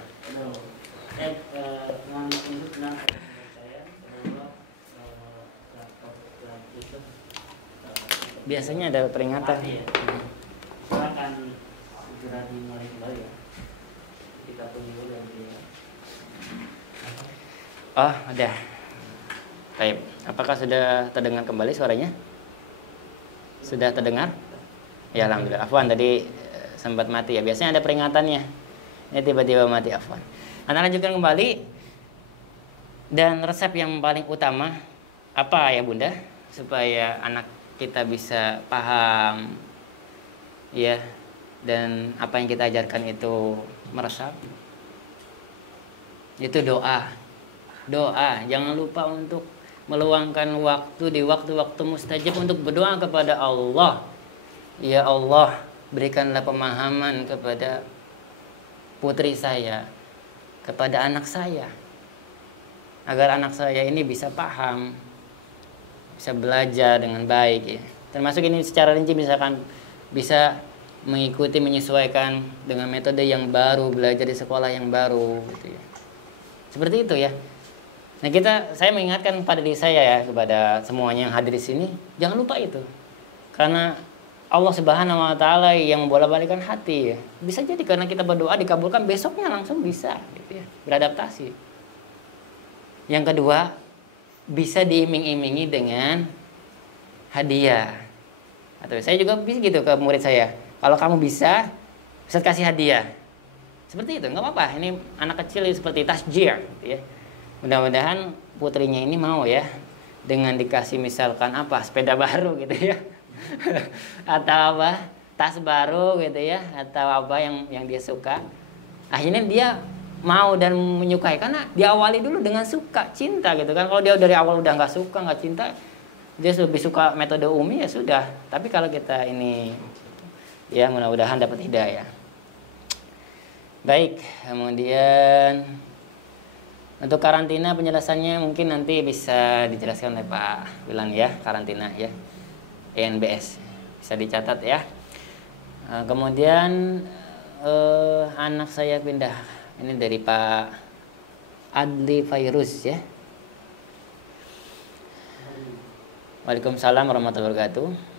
Biasanya ada peringatan. Silakan segera dimulai kembali ya. Kita tunggu dulu nanti ya. Oh, udah. Baik. Apakah sudah terdengar kembali suaranya? Sudah terdengar? Ya alhamdulillah. Afwan tadi sempat mati ya. Biasanya ada peringatannya. Ini tiba-tiba mati, afwan. Anda lanjutkan kembali. Dan resep yang paling utama apa ya Bunda? Supaya anak kita bisa paham ya, dan apa yang kita ajarkan itu meresap. Itu doa. Jangan lupa untuk meluangkan waktu di waktu-waktu mustajab untuk berdoa kepada Allah. Ya Allah, berikanlah pemahaman kepada putri saya, kepada anak saya, agar anak saya ini bisa paham, bisa belajar dengan baik ya. Termasuk ini secara rinci misalkan bisa mengikuti, menyesuaikan dengan metode yang baru, belajar di sekolah yang baru gitu ya. Seperti itu ya. Nah, saya mengingatkan pada diri saya ya, kepada semuanya yang hadir di sini, jangan lupa itu. Karena Allah Subhanahu wa taala yang membolak-balikkan hati ya. Bisa jadi karena kita berdoa dikabulkan, besoknya langsung bisa gitu ya, beradaptasi. Yang kedua, bisa diiming-imingi dengan hadiah. Atau saya juga bisa gitu ke murid saya, kalau kamu bisa, Ustaz kasih hadiah. Seperti itu, nggak apa-apa. Ini anak kecil seperti tasjir gitu ya. Mudah-mudahan putrinya ini mau ya, dengan dikasih misalkan apa, sepeda baru gitu ya. Atau apa, tas baru gitu ya, atau apa yang dia suka. Akhirnya dia mau dan menyukai, karena diawali dulu dengan suka, cinta gitu kan. Kalau dia dari awal udah nggak suka, nggak cinta, dia lebih suka metode Umi ya sudah. Tapi kalau kita ini ya mudah-mudahan dapat hidayah. Baik, kemudian untuk karantina penjelasannya mungkin nanti bisa dijelaskan oleh Pak Wilan ya, karantina ya, ENBS bisa dicatat ya. Kemudian anak saya pindah, ini dari Pak Adli Fairuz ya. Waalaikumsalam warahmatullahi wabarakatuh.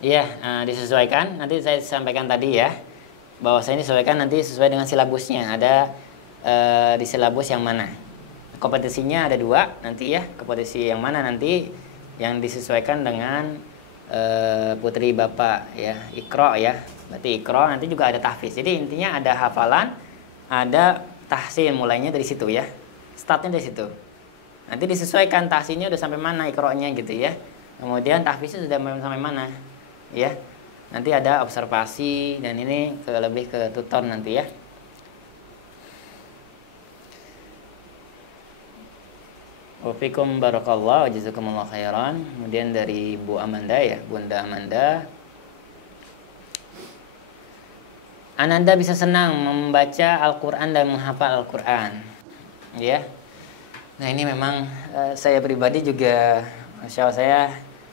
Iya, disesuaikan. Nanti saya sampaikan tadi ya, bahwa saya disesuaikan nanti sesuai dengan silabusnya. Ada di silabus yang mana. Kompetisinya ada 2 nanti ya. Kompetisi yang mana nanti yang disesuaikan dengan putri Bapak ya, Iqra ya. Berarti Iqra, nanti juga ada tahfiz. Jadi intinya ada hafalan, ada tahsin, mulainya dari situ ya. Startnya dari situ. Nanti disesuaikan tahsinnya udah sampai mana, Iqra-nya gitu ya. Kemudian tahfiznya sudah sampai mana. Ya, nanti ada observasi dan ini lebih ke tutor nanti ya. Wafikum barakallah, jazakumullah khairan. Kemudian dari Bu Amanda ya, Bunda Amanda. Ananda bisa senang membaca Al-Quran dan menghafal Al-Quran. Ya. Nah ini memang saya pribadi juga, Masya Allah, saya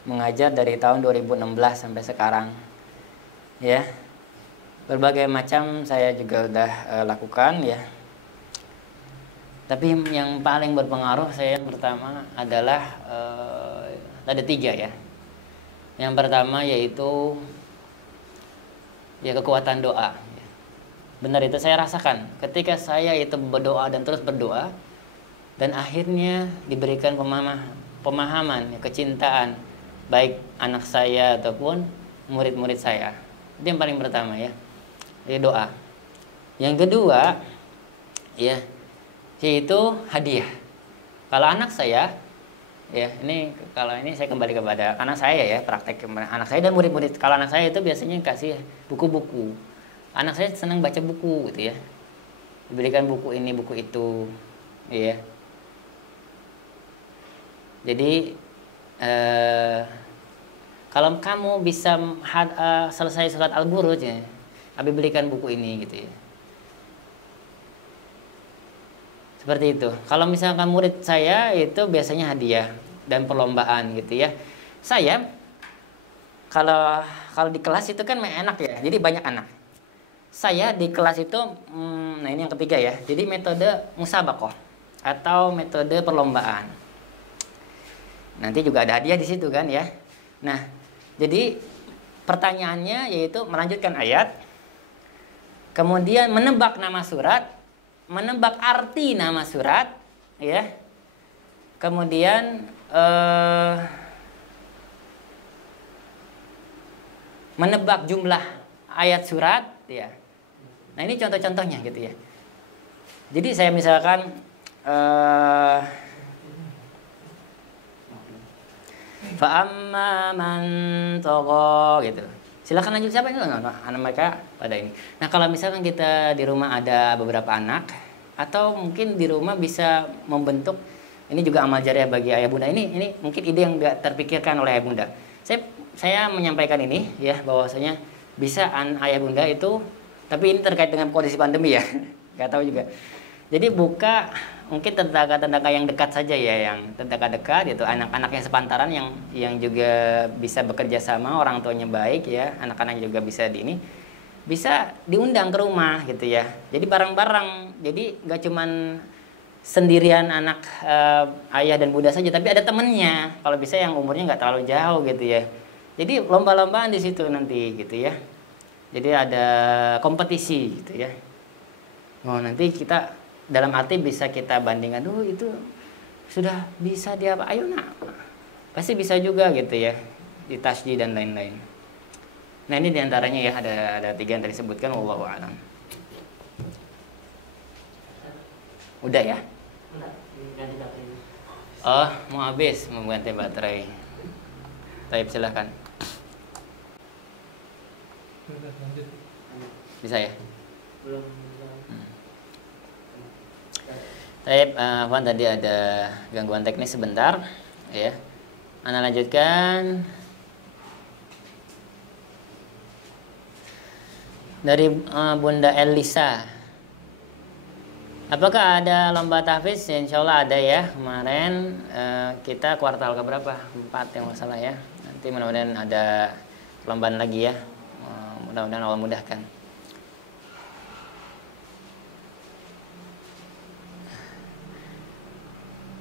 mengajar dari tahun 2016 sampai sekarang ya. Berbagai macam saya juga udah lakukan ya. Tapi yang paling berpengaruh saya pertama adalah ada 3 ya. Yang pertama yaitu ya kekuatan doa. Benar, itu saya rasakan ketika saya itu berdoa dan terus berdoa, dan akhirnya diberikan pemahaman, kecintaan baik anak saya ataupun murid-murid saya. Itu yang paling pertama ya. ya doa. Yang kedua, ya, yaitu hadiah. Kalau anak saya, ya ini kalau ini saya kembali kepada anak saya ya, praktek anak saya dan murid-murid. Kalau anak saya itu biasanya kasih buku-buku. Anak saya senang baca buku gitu ya. Diberikan buku ini, buku itu, ya. Jadi kalau kamu bisa selesai surat Al-Buruj ya, Abi belikan buku ini gitu ya. Seperti itu. Kalau misalkan murid saya itu biasanya hadiah dan perlombaan gitu ya. Saya kalau di kelas itu kan enak ya. Jadi banyak anak. Saya di kelas itu nah ini yang ketiga ya. Jadi metode musabaqah atau metode perlombaan. Nanti juga ada hadiah di situ kan ya. Nah, jadi pertanyaannya yaitu melanjutkan ayat, kemudian menebak nama surat, menebak arti nama surat, ya. Kemudian menebak jumlah ayat surat, ya. Nah ini contoh-contohnya gitu ya. Jadi saya misalkan fa'amma man tagha gitu. Silakan lanjut, siapa itu anak mereka pada ini. Nah kalau misalkan kita di rumah ada beberapa anak, atau mungkin di rumah bisa membentuk, ini juga amal jariah bagi ayah bunda. Ini mungkin ide yang tidak terpikirkan oleh ayah bunda. Saya menyampaikan ini ya, bahwasanya bisa ayah bunda itu, tapi ini terkait dengan kondisi pandemi ya, nggak tahu juga. Jadi buka mungkin tetangga-tetangga yang dekat saja ya, yang tetangga dekat itu, anak-anak yang sepantaran yang juga bisa bekerja sama, orang tuanya baik ya, anak-anak juga bisa bisa diundang ke rumah gitu ya. Jadi bareng-bareng. Jadi nggak cuman sendirian anak ayah dan bunda saja, tapi ada temennya. Kalau bisa yang umurnya nggak terlalu jauh gitu ya. Jadi lomba-lombaan di situ nanti gitu ya. Jadi ada kompetisi gitu ya. Oh nanti kita dalam arti bisa kita bandingkan, itu sudah bisa dia apa? Ayo nak, pasti bisa juga gitu ya, di tasjid dan lain-lain. Nah ini diantaranya ya, ada 3 yang tadi disebutkan. Wallahu a'lam. Udah ya? Oh mau habis, mau ganti baterai. Taib silahkan. Bisa ya? Belum. Taib, Afwan tadi ada gangguan teknis sebentar ya. Ana lanjutkan dari Bunda Elisa. Apakah ada lomba tahfiz? Insya Allah ada ya. Kemarin kita kuartal keberapa? 4 yang masalah ya. Nanti mudah-mudahan ada perlombaan lagi ya. Mudah-mudahan Allah mudahkan.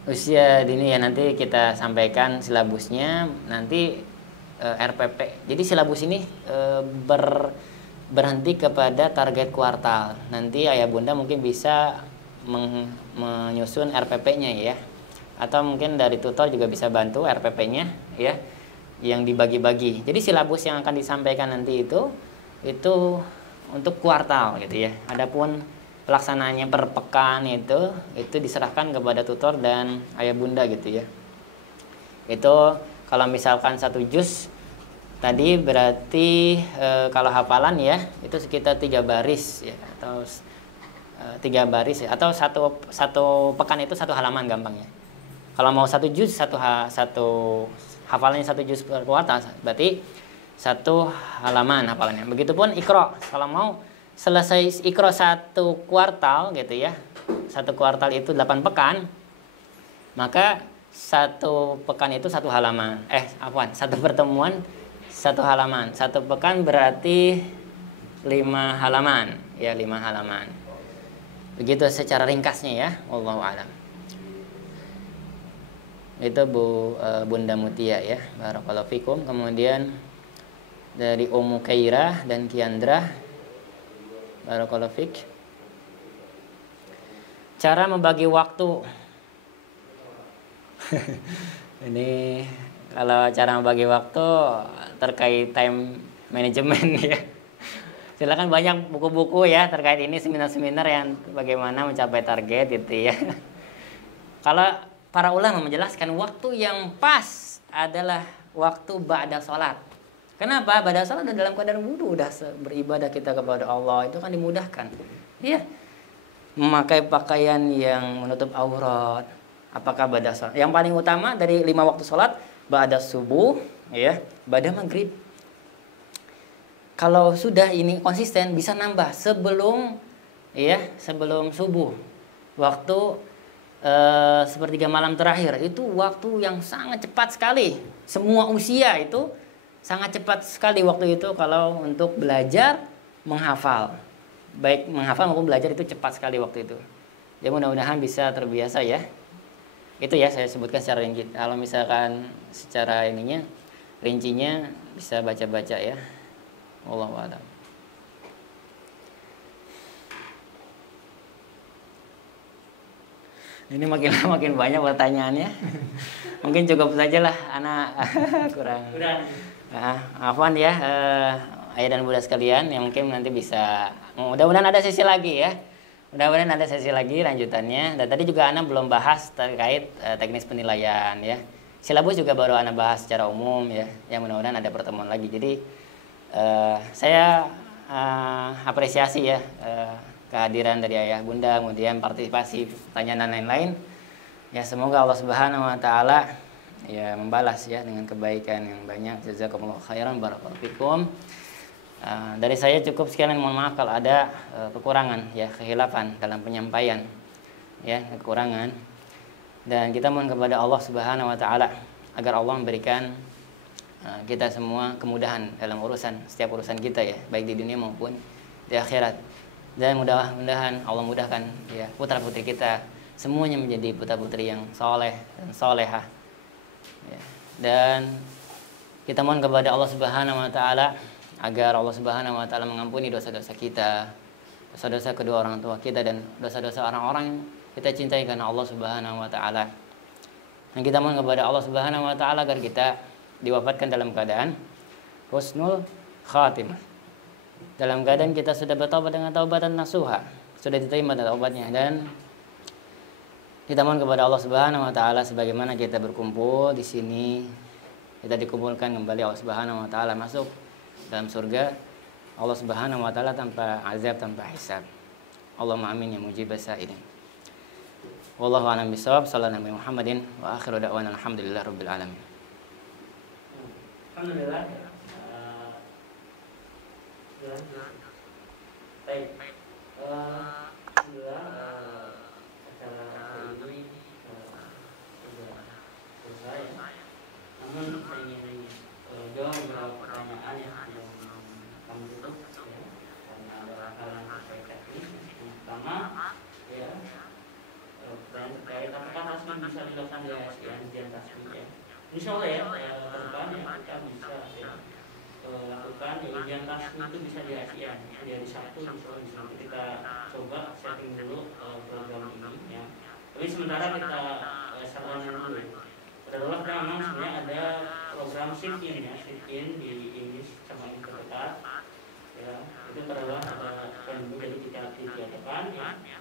Usia dini ya, nanti kita sampaikan silabusnya nanti RPP. Jadi silabus ini berhenti kepada target kuartal. Nanti ayah bunda mungkin bisa menyusun RPP-nya ya. Atau mungkin dari tutor juga bisa bantu RPP-nya ya, yang dibagi-bagi. Jadi silabus yang akan disampaikan nanti itu untuk kuartal gitu ya. Adapun pelaksanaannya per pekan itu diserahkan kepada tutor dan ayah bunda gitu ya. Itu kalau misalkan 1 juz tadi berarti kalau hafalan ya itu sekitar 3 baris ya, atau 3 baris ya, atau satu pekan itu 1 halaman gampangnya. Kalau mau 1 juz satu hafalannya 1 juz per kuartal berarti 1 halaman hafalannya. Begitupun Iqra, kalau mau selesai Iqra 1 kuartal gitu ya, 1 kuartal itu 8 pekan, maka 1 pekan itu 1 halaman. 1 pertemuan 1 halaman. 1 pekan berarti 5 halaman ya, 5 halaman. Begitu secara ringkasnya ya, wallahu a'lam. Itu Bunda Mutia ya, barakallahu fikum. Kemudian dari Ummu Kairah dan Kiandra, barakallahu fik. Cara membagi waktu. Ini kalau cara membagi waktu terkait time management ya. Silakan banyak buku-buku ya terkait ini, seminar-seminar yang bagaimana mencapai target gitu ya. Kalau para ulama menjelaskan waktu yang pas adalah waktu ba'da sholat. Kenapa? Ba'da sholat dalam keadaan wudu, udah beribadah kita kepada Allah, itu kan dimudahkan. Iya. Memakai pakaian yang menutup aurat. Apakah ba'da sholat? Yang paling utama dari 5 waktu sholat, ba'da subuh, ya, ba'da maghrib. Kalau sudah ini konsisten bisa nambah sebelum subuh. Waktu sepertiga malam terakhir itu waktu yang sangat cepat sekali. Semua usia itu sangat cepat sekali waktu itu kalau untuk belajar menghafal. Baik menghafal maupun belajar itu cepat sekali waktu itu. Ya mudah-mudahan bisa terbiasa ya. Itu ya saya sebutkan secara rinci. Kalau misalkan secara rincinya bisa baca-baca ya. Wallahu a'lam. Ini makin banyak pertanyaannya. Mungkin cukup saja lah, anak kurang. Afwan ya, ayah dan bunda sekalian, yang mungkin nanti bisa. Mudah-mudahan ada sesi lagi ya. Mudah-mudahan ada sesi lagi lanjutannya. Dan tadi juga anak belum bahas terkait teknis penilaian ya. Silabus juga baru anak bahas secara umum ya. Yang mudah-mudahan ada pertemuan lagi. Jadi saya apresiasi ya. Kehadiran dari ayah bunda, kemudian partisipasi pertanyaan dan lain-lain. Ya semoga Allah Subhanahu wa taala ya membalas ya dengan kebaikan yang banyak. Jazakumullah khairan, barakallahu fikum. Dari saya cukup sekian, mohon maaf kalau ada kekurangan ya, kehilafan dalam penyampaian ya, kekurangan. Dan kita mohon kepada Allah Subhanahu wa taala agar Allah memberikan kita semua kemudahan dalam setiap urusan kita ya, baik di dunia maupun di akhirat. Dan mudah-mudahan Allah mudahkan ya putra-putri kita semuanya menjadi putra-putri yang soleh dan solehah. Ya. Dan kita mohon kepada Allah Subhanahu wa taala agar Allah Subhanahu wa taala mengampuni dosa-dosa kita, dosa-dosa kedua orang tua kita, dan dosa-dosa orang-orang yang kita cintai karena Allah Subhanahu wa taala. Dan kita mohon kepada Allah Subhanahu wa taala agar kita diwafatkan dalam keadaan husnul khatimah. Dalam keadaan kita sudah bertaubat dengan taubatan nasuha, sudah diterima taubatnya. Dan kita mohon kepada Allah Subhanahu wa taala sebagaimana kita berkumpul di sini, kita dikumpulkan kembali Allah Subhanahu wa taala masuk dalam surga Allah Subhanahu wa taala tanpa azab, tanpa hisab. Allahumma amin ya mujibas sa'ilin. Wallahu a'lam bishawab. Sallallahu alaihi Muhammadin wa akhiru da'wana alhamdulillahirabbil alamin. Alhamdulillah. Baik. Alhamdulillah acara hari ini sudah selesai. Namun saya ingin jawab beberapa pertanyaan yang kami tutup ya, karena ada hal yang terkait teknis. Yang pertama ya, pertanyaan terkait apakah tasbih bisa dilakukan di ASN ujian tasbih ya. Insya Allah ya, ke depan ya kita bisa ya lakukan ya, ujian tasbih itu bisa di ASN di hari Sabtu, misalnya kita coba setting dulu program ini ya. Tapi sementara kita sarankan dulu ya. Adalah memang sebenarnya ada program sit-in ya, sit-in di Inggris sama yang terdekat ya. Itu adalah ada pandemi jadi kita diadakan ya.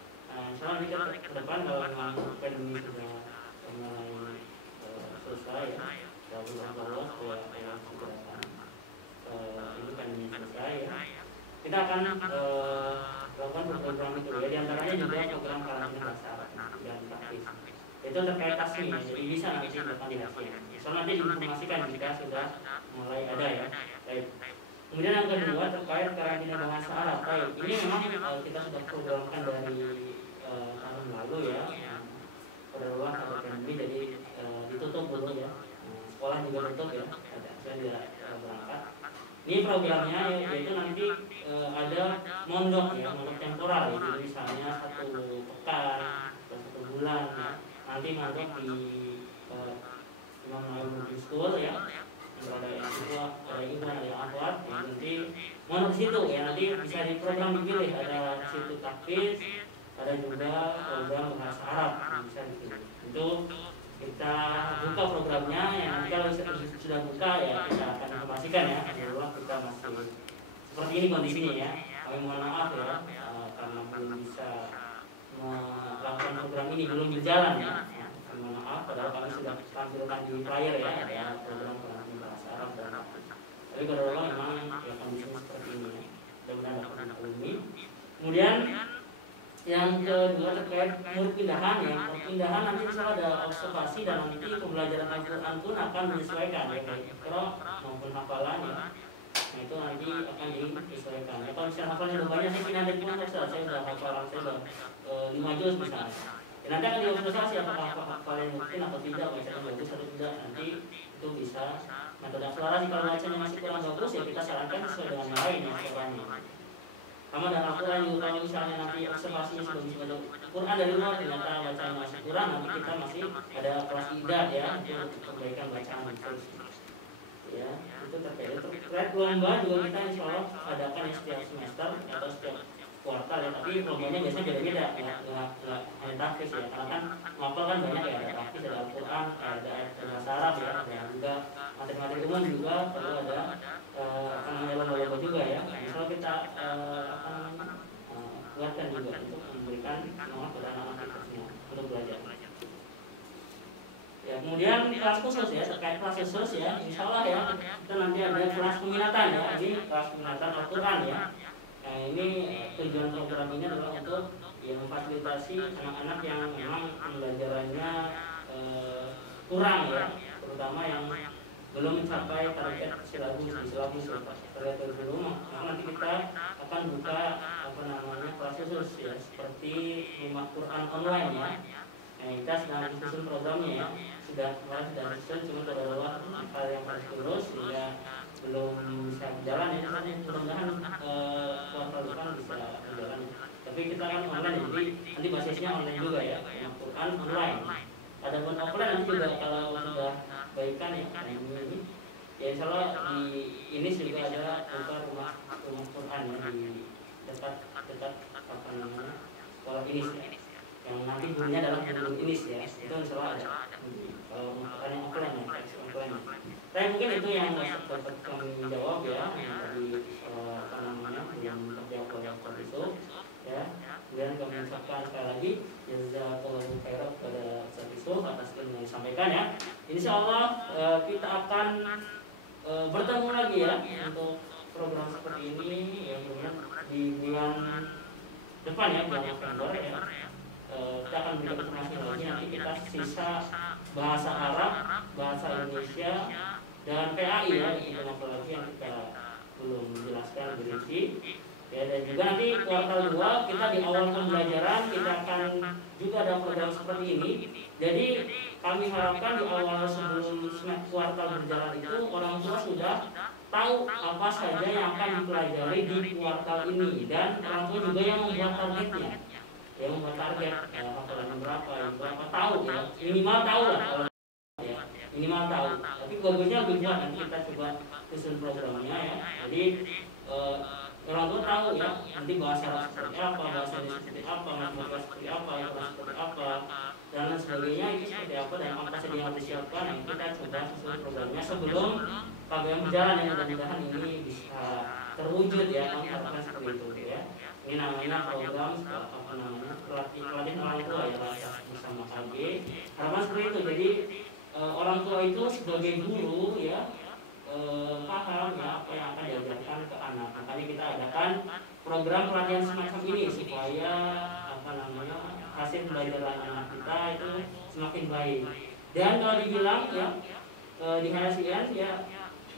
Soalnya kita ke depan kalau memang pandemi sudah mulai selesai ya, lalu Allah ya segera ini pandemi selesai ya, kita akan lakukan program itu ya, diantaranya juga program karantina bahasa Arab dan praktis. Itu terkait tasbih, jadi bisa nanti dilakukan di hasil. Soalnya nanti diinformasikan jika sudah mulai ada ya. Baik. Kemudian yang kedua terkait karantina bahasa Arab. Baik, ini memang kita sudah programkan dari tahun lalu ya. Pada ruang ada pandemi jadi ditutup dulu ya. Sekolah juga tutup ya. Saya tidak berangkat. Ini programnya yaitu nanti ada mondok ya, mondok temporal ya. Jadi misalnya 1 pekan atau 1 bulan ya. Nanti mondok di Imam Nawawi School ya. Ada yang kedua, ada ibu, ada yang akhwat ya, nanti mondok situ ya, nanti bisa di program dipilih, ada situ tahfiz, ada juga program bahasa Arab yang bisa dipilih. Itu kita buka programnya ya, nanti kalau sudah buka ya kita akan informasikan ya. Dulu kita masih seperti ini kondisinya ya. Kami mohon maaf ya karena belum bisa melakukan program ini, belum berjalan ya. Kami mohon maaf, padahal kami sudah tampilkan di flyer ya, ada program pengajian bahasa Arab dan tapi kalau memang ya kondisinya seperti ini ya. Mudah-mudahan dapat dimaklumi. Kemudian yang kedua terkait murid pindahan ya. Perpindahan nanti misalnya ada observasi dan nanti pembelajaran Al-Quran pun akan menyesuaikan ya, baik Iqra maupun hafalan ya. Nah itu nanti akan disesuaikan ya. Kalau misalnya hafalan sudah banyak, saya pindah dari Quran saya sudah hafalan, saya sudah 5 juz misalnya ya, nanti akan diobservasi apakah hafalan mungkin atau tidak, misalnya bagus atau tidak, nanti itu bisa metode akselerasi. Kalau bacanya masih kurang bagus ya kita sarankan sesuai dengan yang lain ya akselerasinya. Sama dengan Al-Quran juga, kalau misalnya nanti observasinya sudah bisa baca Quran dari luar ternyata bacanya masih kurang, nanti kita masih ada kelas idad ya untuk perbaikan bacaan terus ya. Itu terkait lomba juga kita insya Allah adakan ya setiap semester atau setiap kuartal ya, tapi lombanya biasanya beda-beda, nggak hanya tahfiz ya, karena kan ngapal kan banyak ya, ada tahfiz, ada Al-Quran, ada bahasa Arab ya, dan juga materi-materi umum juga perlu ada lomba-lomba juga ya. Misalnya kita buatkan juga untuk memberikan semangat pada anak-anak kita semua untuk belajar. Ya, kemudian kelas khusus ya, terkait kelas khusus ya, insya Allah ya kita nanti ada kelas peminatan ya, ini kelas peminatan Al-Quran ya. Nah, ini tujuan program ini adalah untuk ya, memfasilitasi anak-anak yang memang pembelajarannya kurang ya, terutama yang belum mencapai target silabus target kurikulum. Maka nanti kita akan buka kelas khusus ya, seperti rumah Quran online ya. Nah, kita sedang susun programnya ya, sudah susun, cuma ada hal yang harus diurus sehingga belum bisa jalan ya. Mudah-mudahan kuartal depan bisa berjalan. Tapi kita kan online, jadi nanti basisnya online juga ya, Quran online. Adapun offline nanti juga kalau sudah baikan ya ini ya, insya Allah di ini juga ada buka rumah Quran ya di dekat apa namanya sekolah ini yang nanti gurunya adalah guru ini ya, itu insya Allah ada kalau Quran yang offline ya, offline. Tapi mungkin itu yang dapat kami jawab ya, yang tadi apa namanya yang terjawab oleh Pak itu ya. Kemudian kami ucapkan sekali lagi jazakallahu khairan kepada Ustaz Yusuf atas ilmu yang disampaikan ya. Insya Allah kita akan bertemu lagi ya untuk program seperti ini ya, di bulan depan ya, bulan November ya. Kita akan berikan informasi lagi, nanti kita sisa bahasa Arab, bahasa Indonesia dan PAI ya, itu lagi yang kita belum jelaskan lebih rinci ya. Dan juga nanti kuartal 2 kita di awal pembelajaran kita akan juga ada program seperti ini. Jadi kami harapkan di awal sebelum kuartal berjalan itu orang tua sudah tahu apa saja yang akan dipelajari di kuartal ini, dan orang tua juga yang membuat targetnya, yang membuat target hafalan berapa tahu ya, minimal tahu lah kalau ya, minimal tahu. Tapi bagusnya lebih buat, nanti kita coba susun programnya ya. Jadi orang tua tahu ya, nanti bahasa Arab seperti apa, bahasa Indonesia seperti apa, matematika seperti apa, Al-Quran seperti apa, dan lain sebagainya itu seperti apa, dan apa saja yang harus disiapkan. Nah, kita coba susun programnya sebelum KBM berjalan ya, mudah-mudahan ini bisa terwujud ya, kami harapkan seperti itu ya. Ini namanya program apa namanya pelatihan orang tua ya, bersama KG. Harapan seperti itu. Jadi orang tua itu sebagai guru ya paham ya apa yang akan diajarkan ke anak. Makanya kita adakan program pelatihan semacam ini supaya apa namanya hasil pembelajaran anak kita itu semakin baik. Dan kalau dibilang ya di HSIN ya,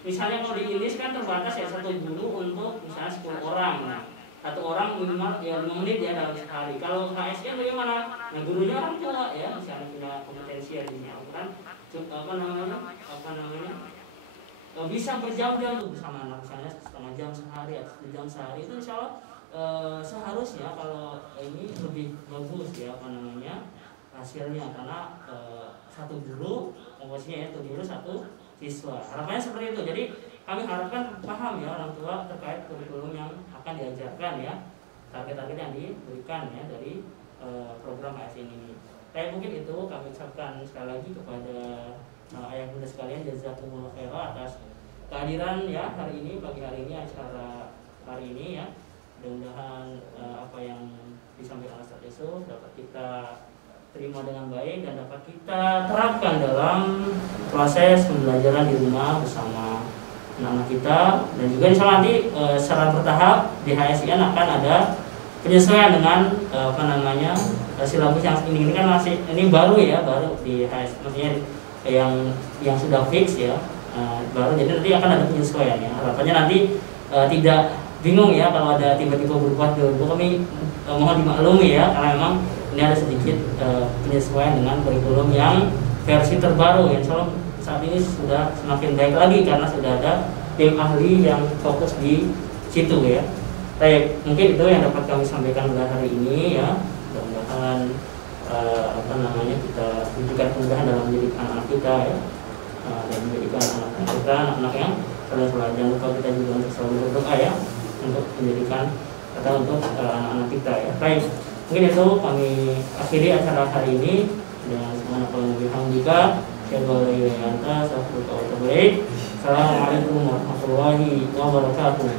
misalnya kalau di Inggris kan terbatas ya satu guru untuk misalnya 10 orang. Nah, satu orang minimal ya 5 menit ya dalam sehari. Kalau HSIN bagaimana? Nah, gurunya orang tua ya, misalnya punya kompetensi yang kan apa namanya bisa berjam-jam tuh bersama anak, misalnya setengah jam sehari atau 1 jam sehari, itu insya Allah seharusnya kalau ini lebih bagus ya apa namanya hasilnya, karena satu guru komposisinya ya, satu guru satu siswa. Harapannya seperti itu. Jadi kami harapkan paham ya orang tua terkait kurikulum yang akan diajarkan ya, target-target yang diberikan ya dari program AS ini. Saya mungkin itu kami ucapkan sekali lagi kepada ayah bunda sekalian, jazakumullah khairan atas kehadiran ya hari ini, pagi hari ini acara hari ini ya. Mudah-mudahan apa yang disampaikan Ustaz Yusuf dapat kita terima dengan baik dan dapat kita terapkan dalam proses pembelajaran di rumah bersama anak-anak kita. Dan juga insya Allah nanti secara bertahap di HSIN akan ada penyesuaian dengan silabus yang ini kan masih ini baru ya, baru di HS, maksudnya yang sudah fix ya, baru, jadi nanti akan ada penyesuaian ya. Harapannya nanti tidak bingung ya kalau ada tiba-tiba berubah kami mohon dimaklumi ya, karena memang ini ada sedikit penyesuaian dengan kurikulum yang versi terbaru yang saat ini sudah semakin baik lagi karena sudah ada tim ahli yang fokus di situ ya. Baik, mungkin itu yang dapat kami sampaikan pada hari ini ya. Mudah-mudahan kita berikan kemudahan dalam mendidik anak-anak kita ya, dan menjadikan anak-anak kita anak-anak yang selalu jangan lupa kita juga untuk selalu berdoa ya untuk menjadikan kata untuk anak-anak kita ya. Baik, mungkin itu kami akhiri acara hari ini dengan Assalamualaikum warahmatullahi wabarakatuh.